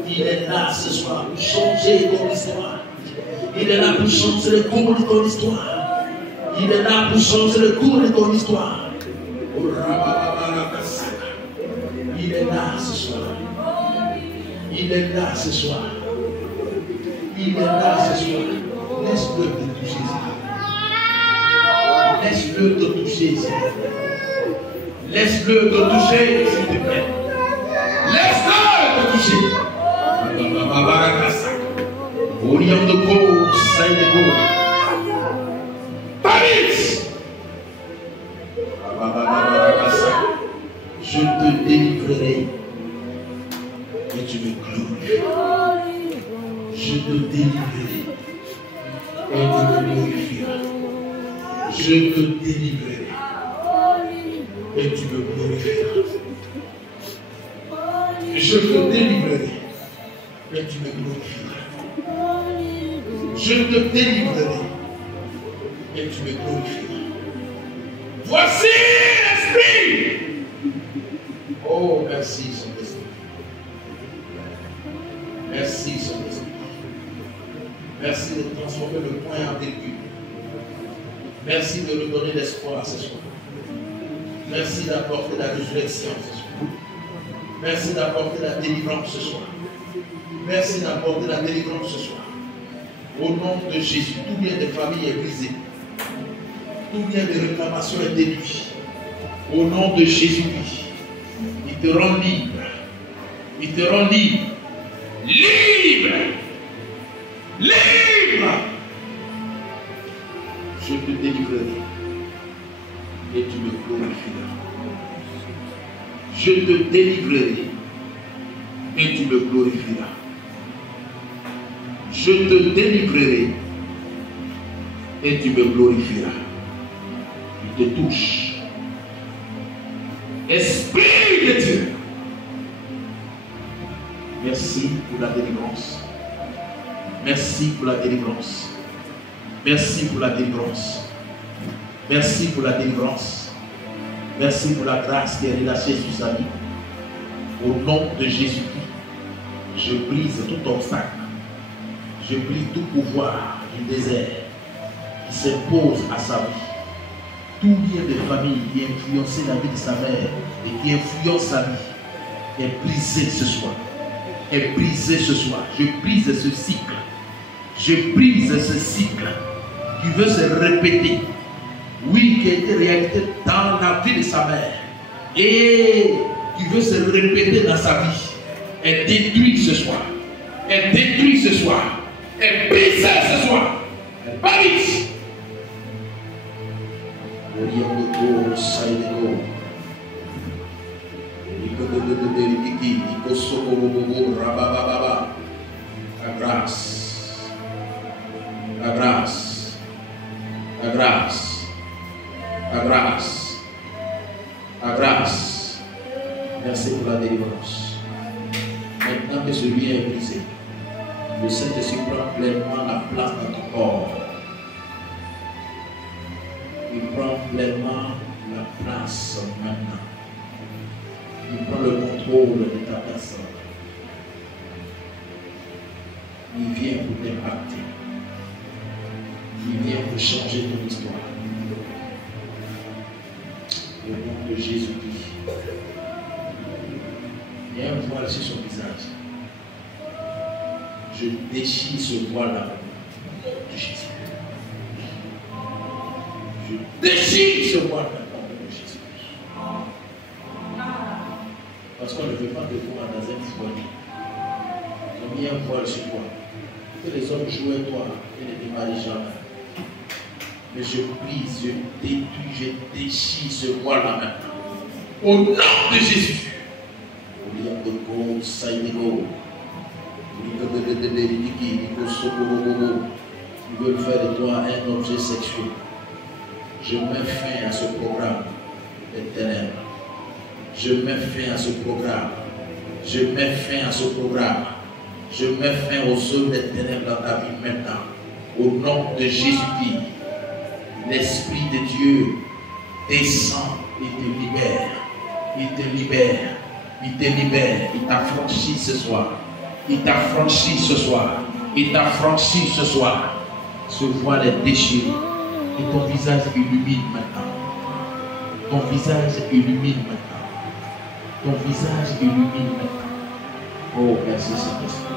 Il est là ce soir pour changer ton histoire. Il est là pour changer le cours de ton histoire. Il est là pour changer le cours de ton histoire. Il est là ce soir. Il est là ce soir. Il est là ce soir. Laisse-le te toucher. Laisse-le te toucher. Laisse-le te toucher, s'il te plaît. Laisse-le te toucher. Au lion de cause, saint de cause. Paris. Je te délivrerai et tu me glorifieras. Je te délivrerai et tu me glorifieras. Je te délivrerai. Et tu me glorifieras. Je te délivrerai. Et tu me glorifieras. Je te délivrerai. Et tu me glorifieras. Voici l'Esprit. Oh, merci, Saint-Esprit. Merci, Saint-Esprit. Merci de transformer le point en début. Merci de nous donner l'espoir ce soir. Merci d'apporter la résurrection ce soir. Merci d'apporter la délivrance ce soir. Merci d'apporter la délivrance ce soir. Au nom de Jésus, tout bien des familles est brisé. Tout bien des réclamations est délivré. Au nom de Jésus-Christ, il te rend libre. Il te rend libre. Libre. Libre. Je te délivrerai et tu me glorifieras. Je te délivrerai et tu me glorifieras. Je te délivrerai et tu me glorifieras. Il te touche. Esprit de Dieu. Merci pour la délivrance. Merci pour la délivrance. Merci pour la délivrance. Merci pour la délivrance. Merci pour la grâce qui est relâchée sur sa vie. Au nom de Jésus-Christ, je brise tout obstacle. Je brise tout pouvoir du désert qui s'impose à sa vie. Tout bien de famille qui a influencé la vie de sa mère et qui influence sa vie est brisé ce soir. Est brisé ce soir. Je brise ce cycle. Je brise ce cycle qui veut se répéter. Oui, qui a été réalité dans la vie de sa mère et qui veut se répéter dans sa vie. Est détruit ce soir. Est détruit ce soir. Est brisé ce soir. Est brisé. La grâce, la grâce, la grâce, la grâce, la grâce. Merci pour la délivrance. Maintenant que ce lien est brisé, le Saint-Esprit prend pleinement la place dans ton corps. Il prend pleinement la place maintenant. Il prend le contrôle de ta personne. Il vient pour t'impacter. Il vient pour changer ton histoire. Au nom de Jésus-Christ. Il y a un voile sur son visage. Je déchire ce voile-là au nom de Jésus. Je déchire ce voile maintenant au nom de Jésus. Parce qu'on ne veut pas te voir dans un foyer. Ils ont mis un voile sur toi. Que les hommes jouaient toi et ne te marient jamais. Mais je brise, je détruis, je déchire ce voile-là maintenant. Au nom de Jésus. Ils veulent faire de toi un objet sexuel. Je mets fin à ce programme des ténèbres. Je mets fin à ce programme. Je mets fin à ce programme. Je mets fin aux œuvres des ténèbres dans ta vie maintenant. Au nom de Jésus-Christ, l'Esprit de Dieu descend et te libère. Il te libère. Il te libère. Il t'a franchi ce soir. Il t'a franchi ce soir. Il t'a franchi ce soir. Ce voile est déchiré. Et ton visage illumine maintenant. Ton visage illumine maintenant. Ton visage illumine maintenant. Oh, merci Saint-Esprit.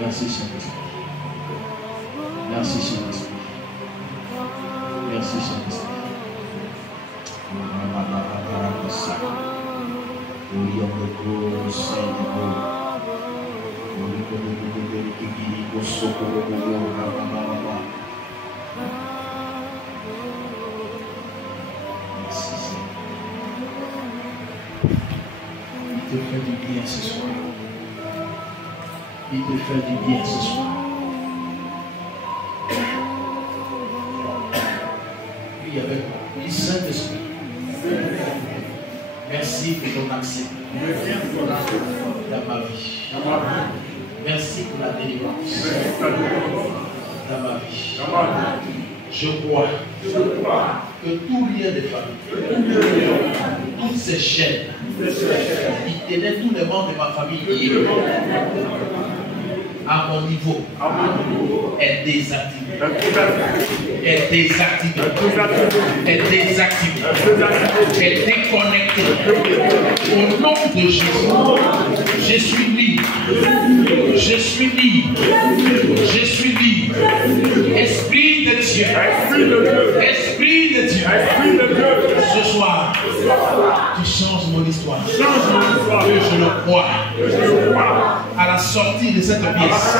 Merci Saint-Esprit. Merci Saint-Esprit. Merci Saint-Esprit. Il te fait du bien ce soir. Il te fait du bien ce soir. prie avec moi. Dis Saint-Esprit, merci pour ton accès dans ma vie. Merci pour la délivrance dans ma vie. Je crois que tout lien de famille, toutes ces chaînes qui tenaient tous les membres de ma famille liés à mon niveau, est désactivée. Est désactivée. Est désactivée. Est déconnectée. Au nom de Jésus, je suis libre. Je suis libre. Je suis libre. Esprit de Dieu. Esprit de Dieu. Ce soir, tu changes mon histoire. Je le crois. À la sortie de cette pièce,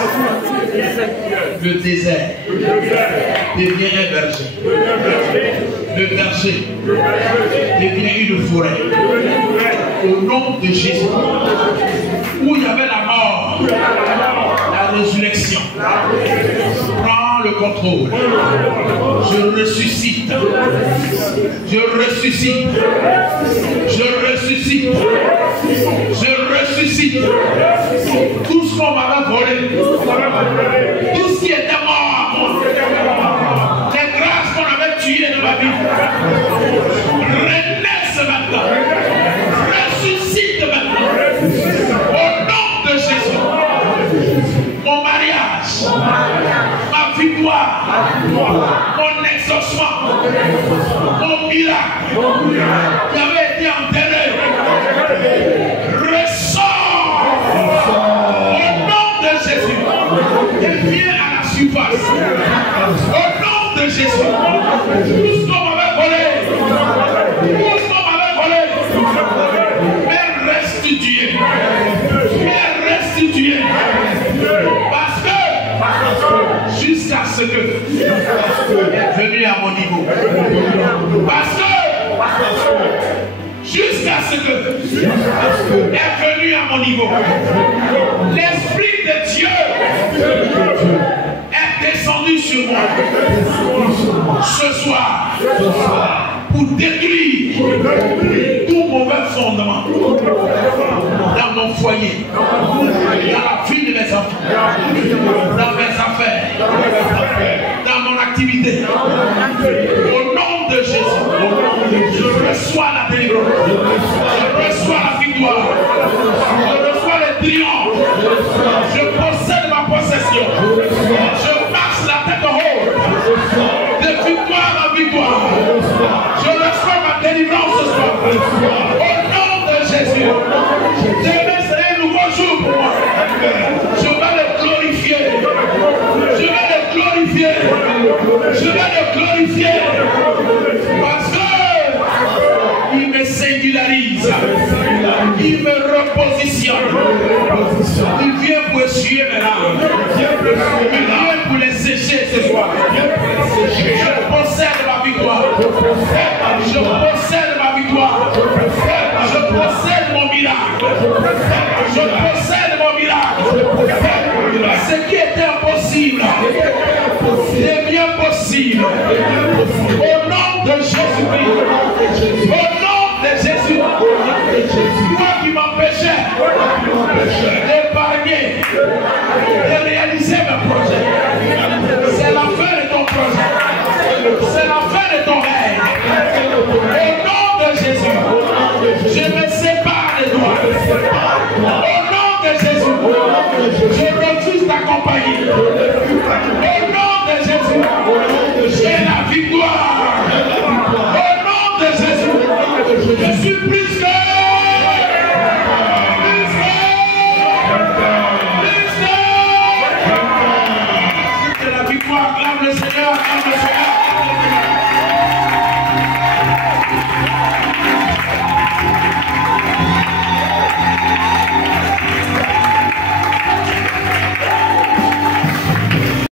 le désert devient un berger. Le berger devient une forêt. Au nom de Jésus, où il y avait la mort, la résurrection prend le contrôle. Je ressuscite. Je ressuscite. Je ressuscite. Je ressuscite. Tout ce qu'on m'avait volé, tout ce qui était mort, les grâces qu'on avait tuées dans ma vie, renaissent maintenant. Ressuscite maintenant. Au nom de Jésus. Mon mariage, ma victoire, mon exaucement, mon miracle qui avait été enterré, ressort au nom de Jésus et vient à la surface. Au nom de Jésus, tout ce qu'on m'avait volé, mais restitué. Parce que jusqu'à ce que est venu à mon niveau. Parce que jusqu'à ce que est venu à mon niveau. L'Esprit de Dieu est descendu sur moi ce soir pour détruire tout mauvais fondement dans mon foyer, dans la vie de mes enfants, dans mes affaires, dans mon activité. Au nom de Jésus, je reçois la délivrance, je reçois la victoire, je reçois le triomphe, je possède ma possession, je marche la tête haute, de victoire en victoire. Je reçois ma délivrance ce soir. Au nom de Jésus, demain c'est un nouveau jour pour moi. Je vais le glorifier. Je vais le glorifier. Je vais le glorifier. Parce qu'il me singularise. Il me repositionne. Il vient pour essuyer mes larmes. Il vient pour les sécher ce soir. Je possède ma victoire. Je possède ma victoire. Je possède mon miracle. Je possède mon miracle. Ce qui était impossible devient possible. Au nom de Jésus-Christ. Au nom de Jésus. Toi qui m'empêchais d'épargner, de réaliser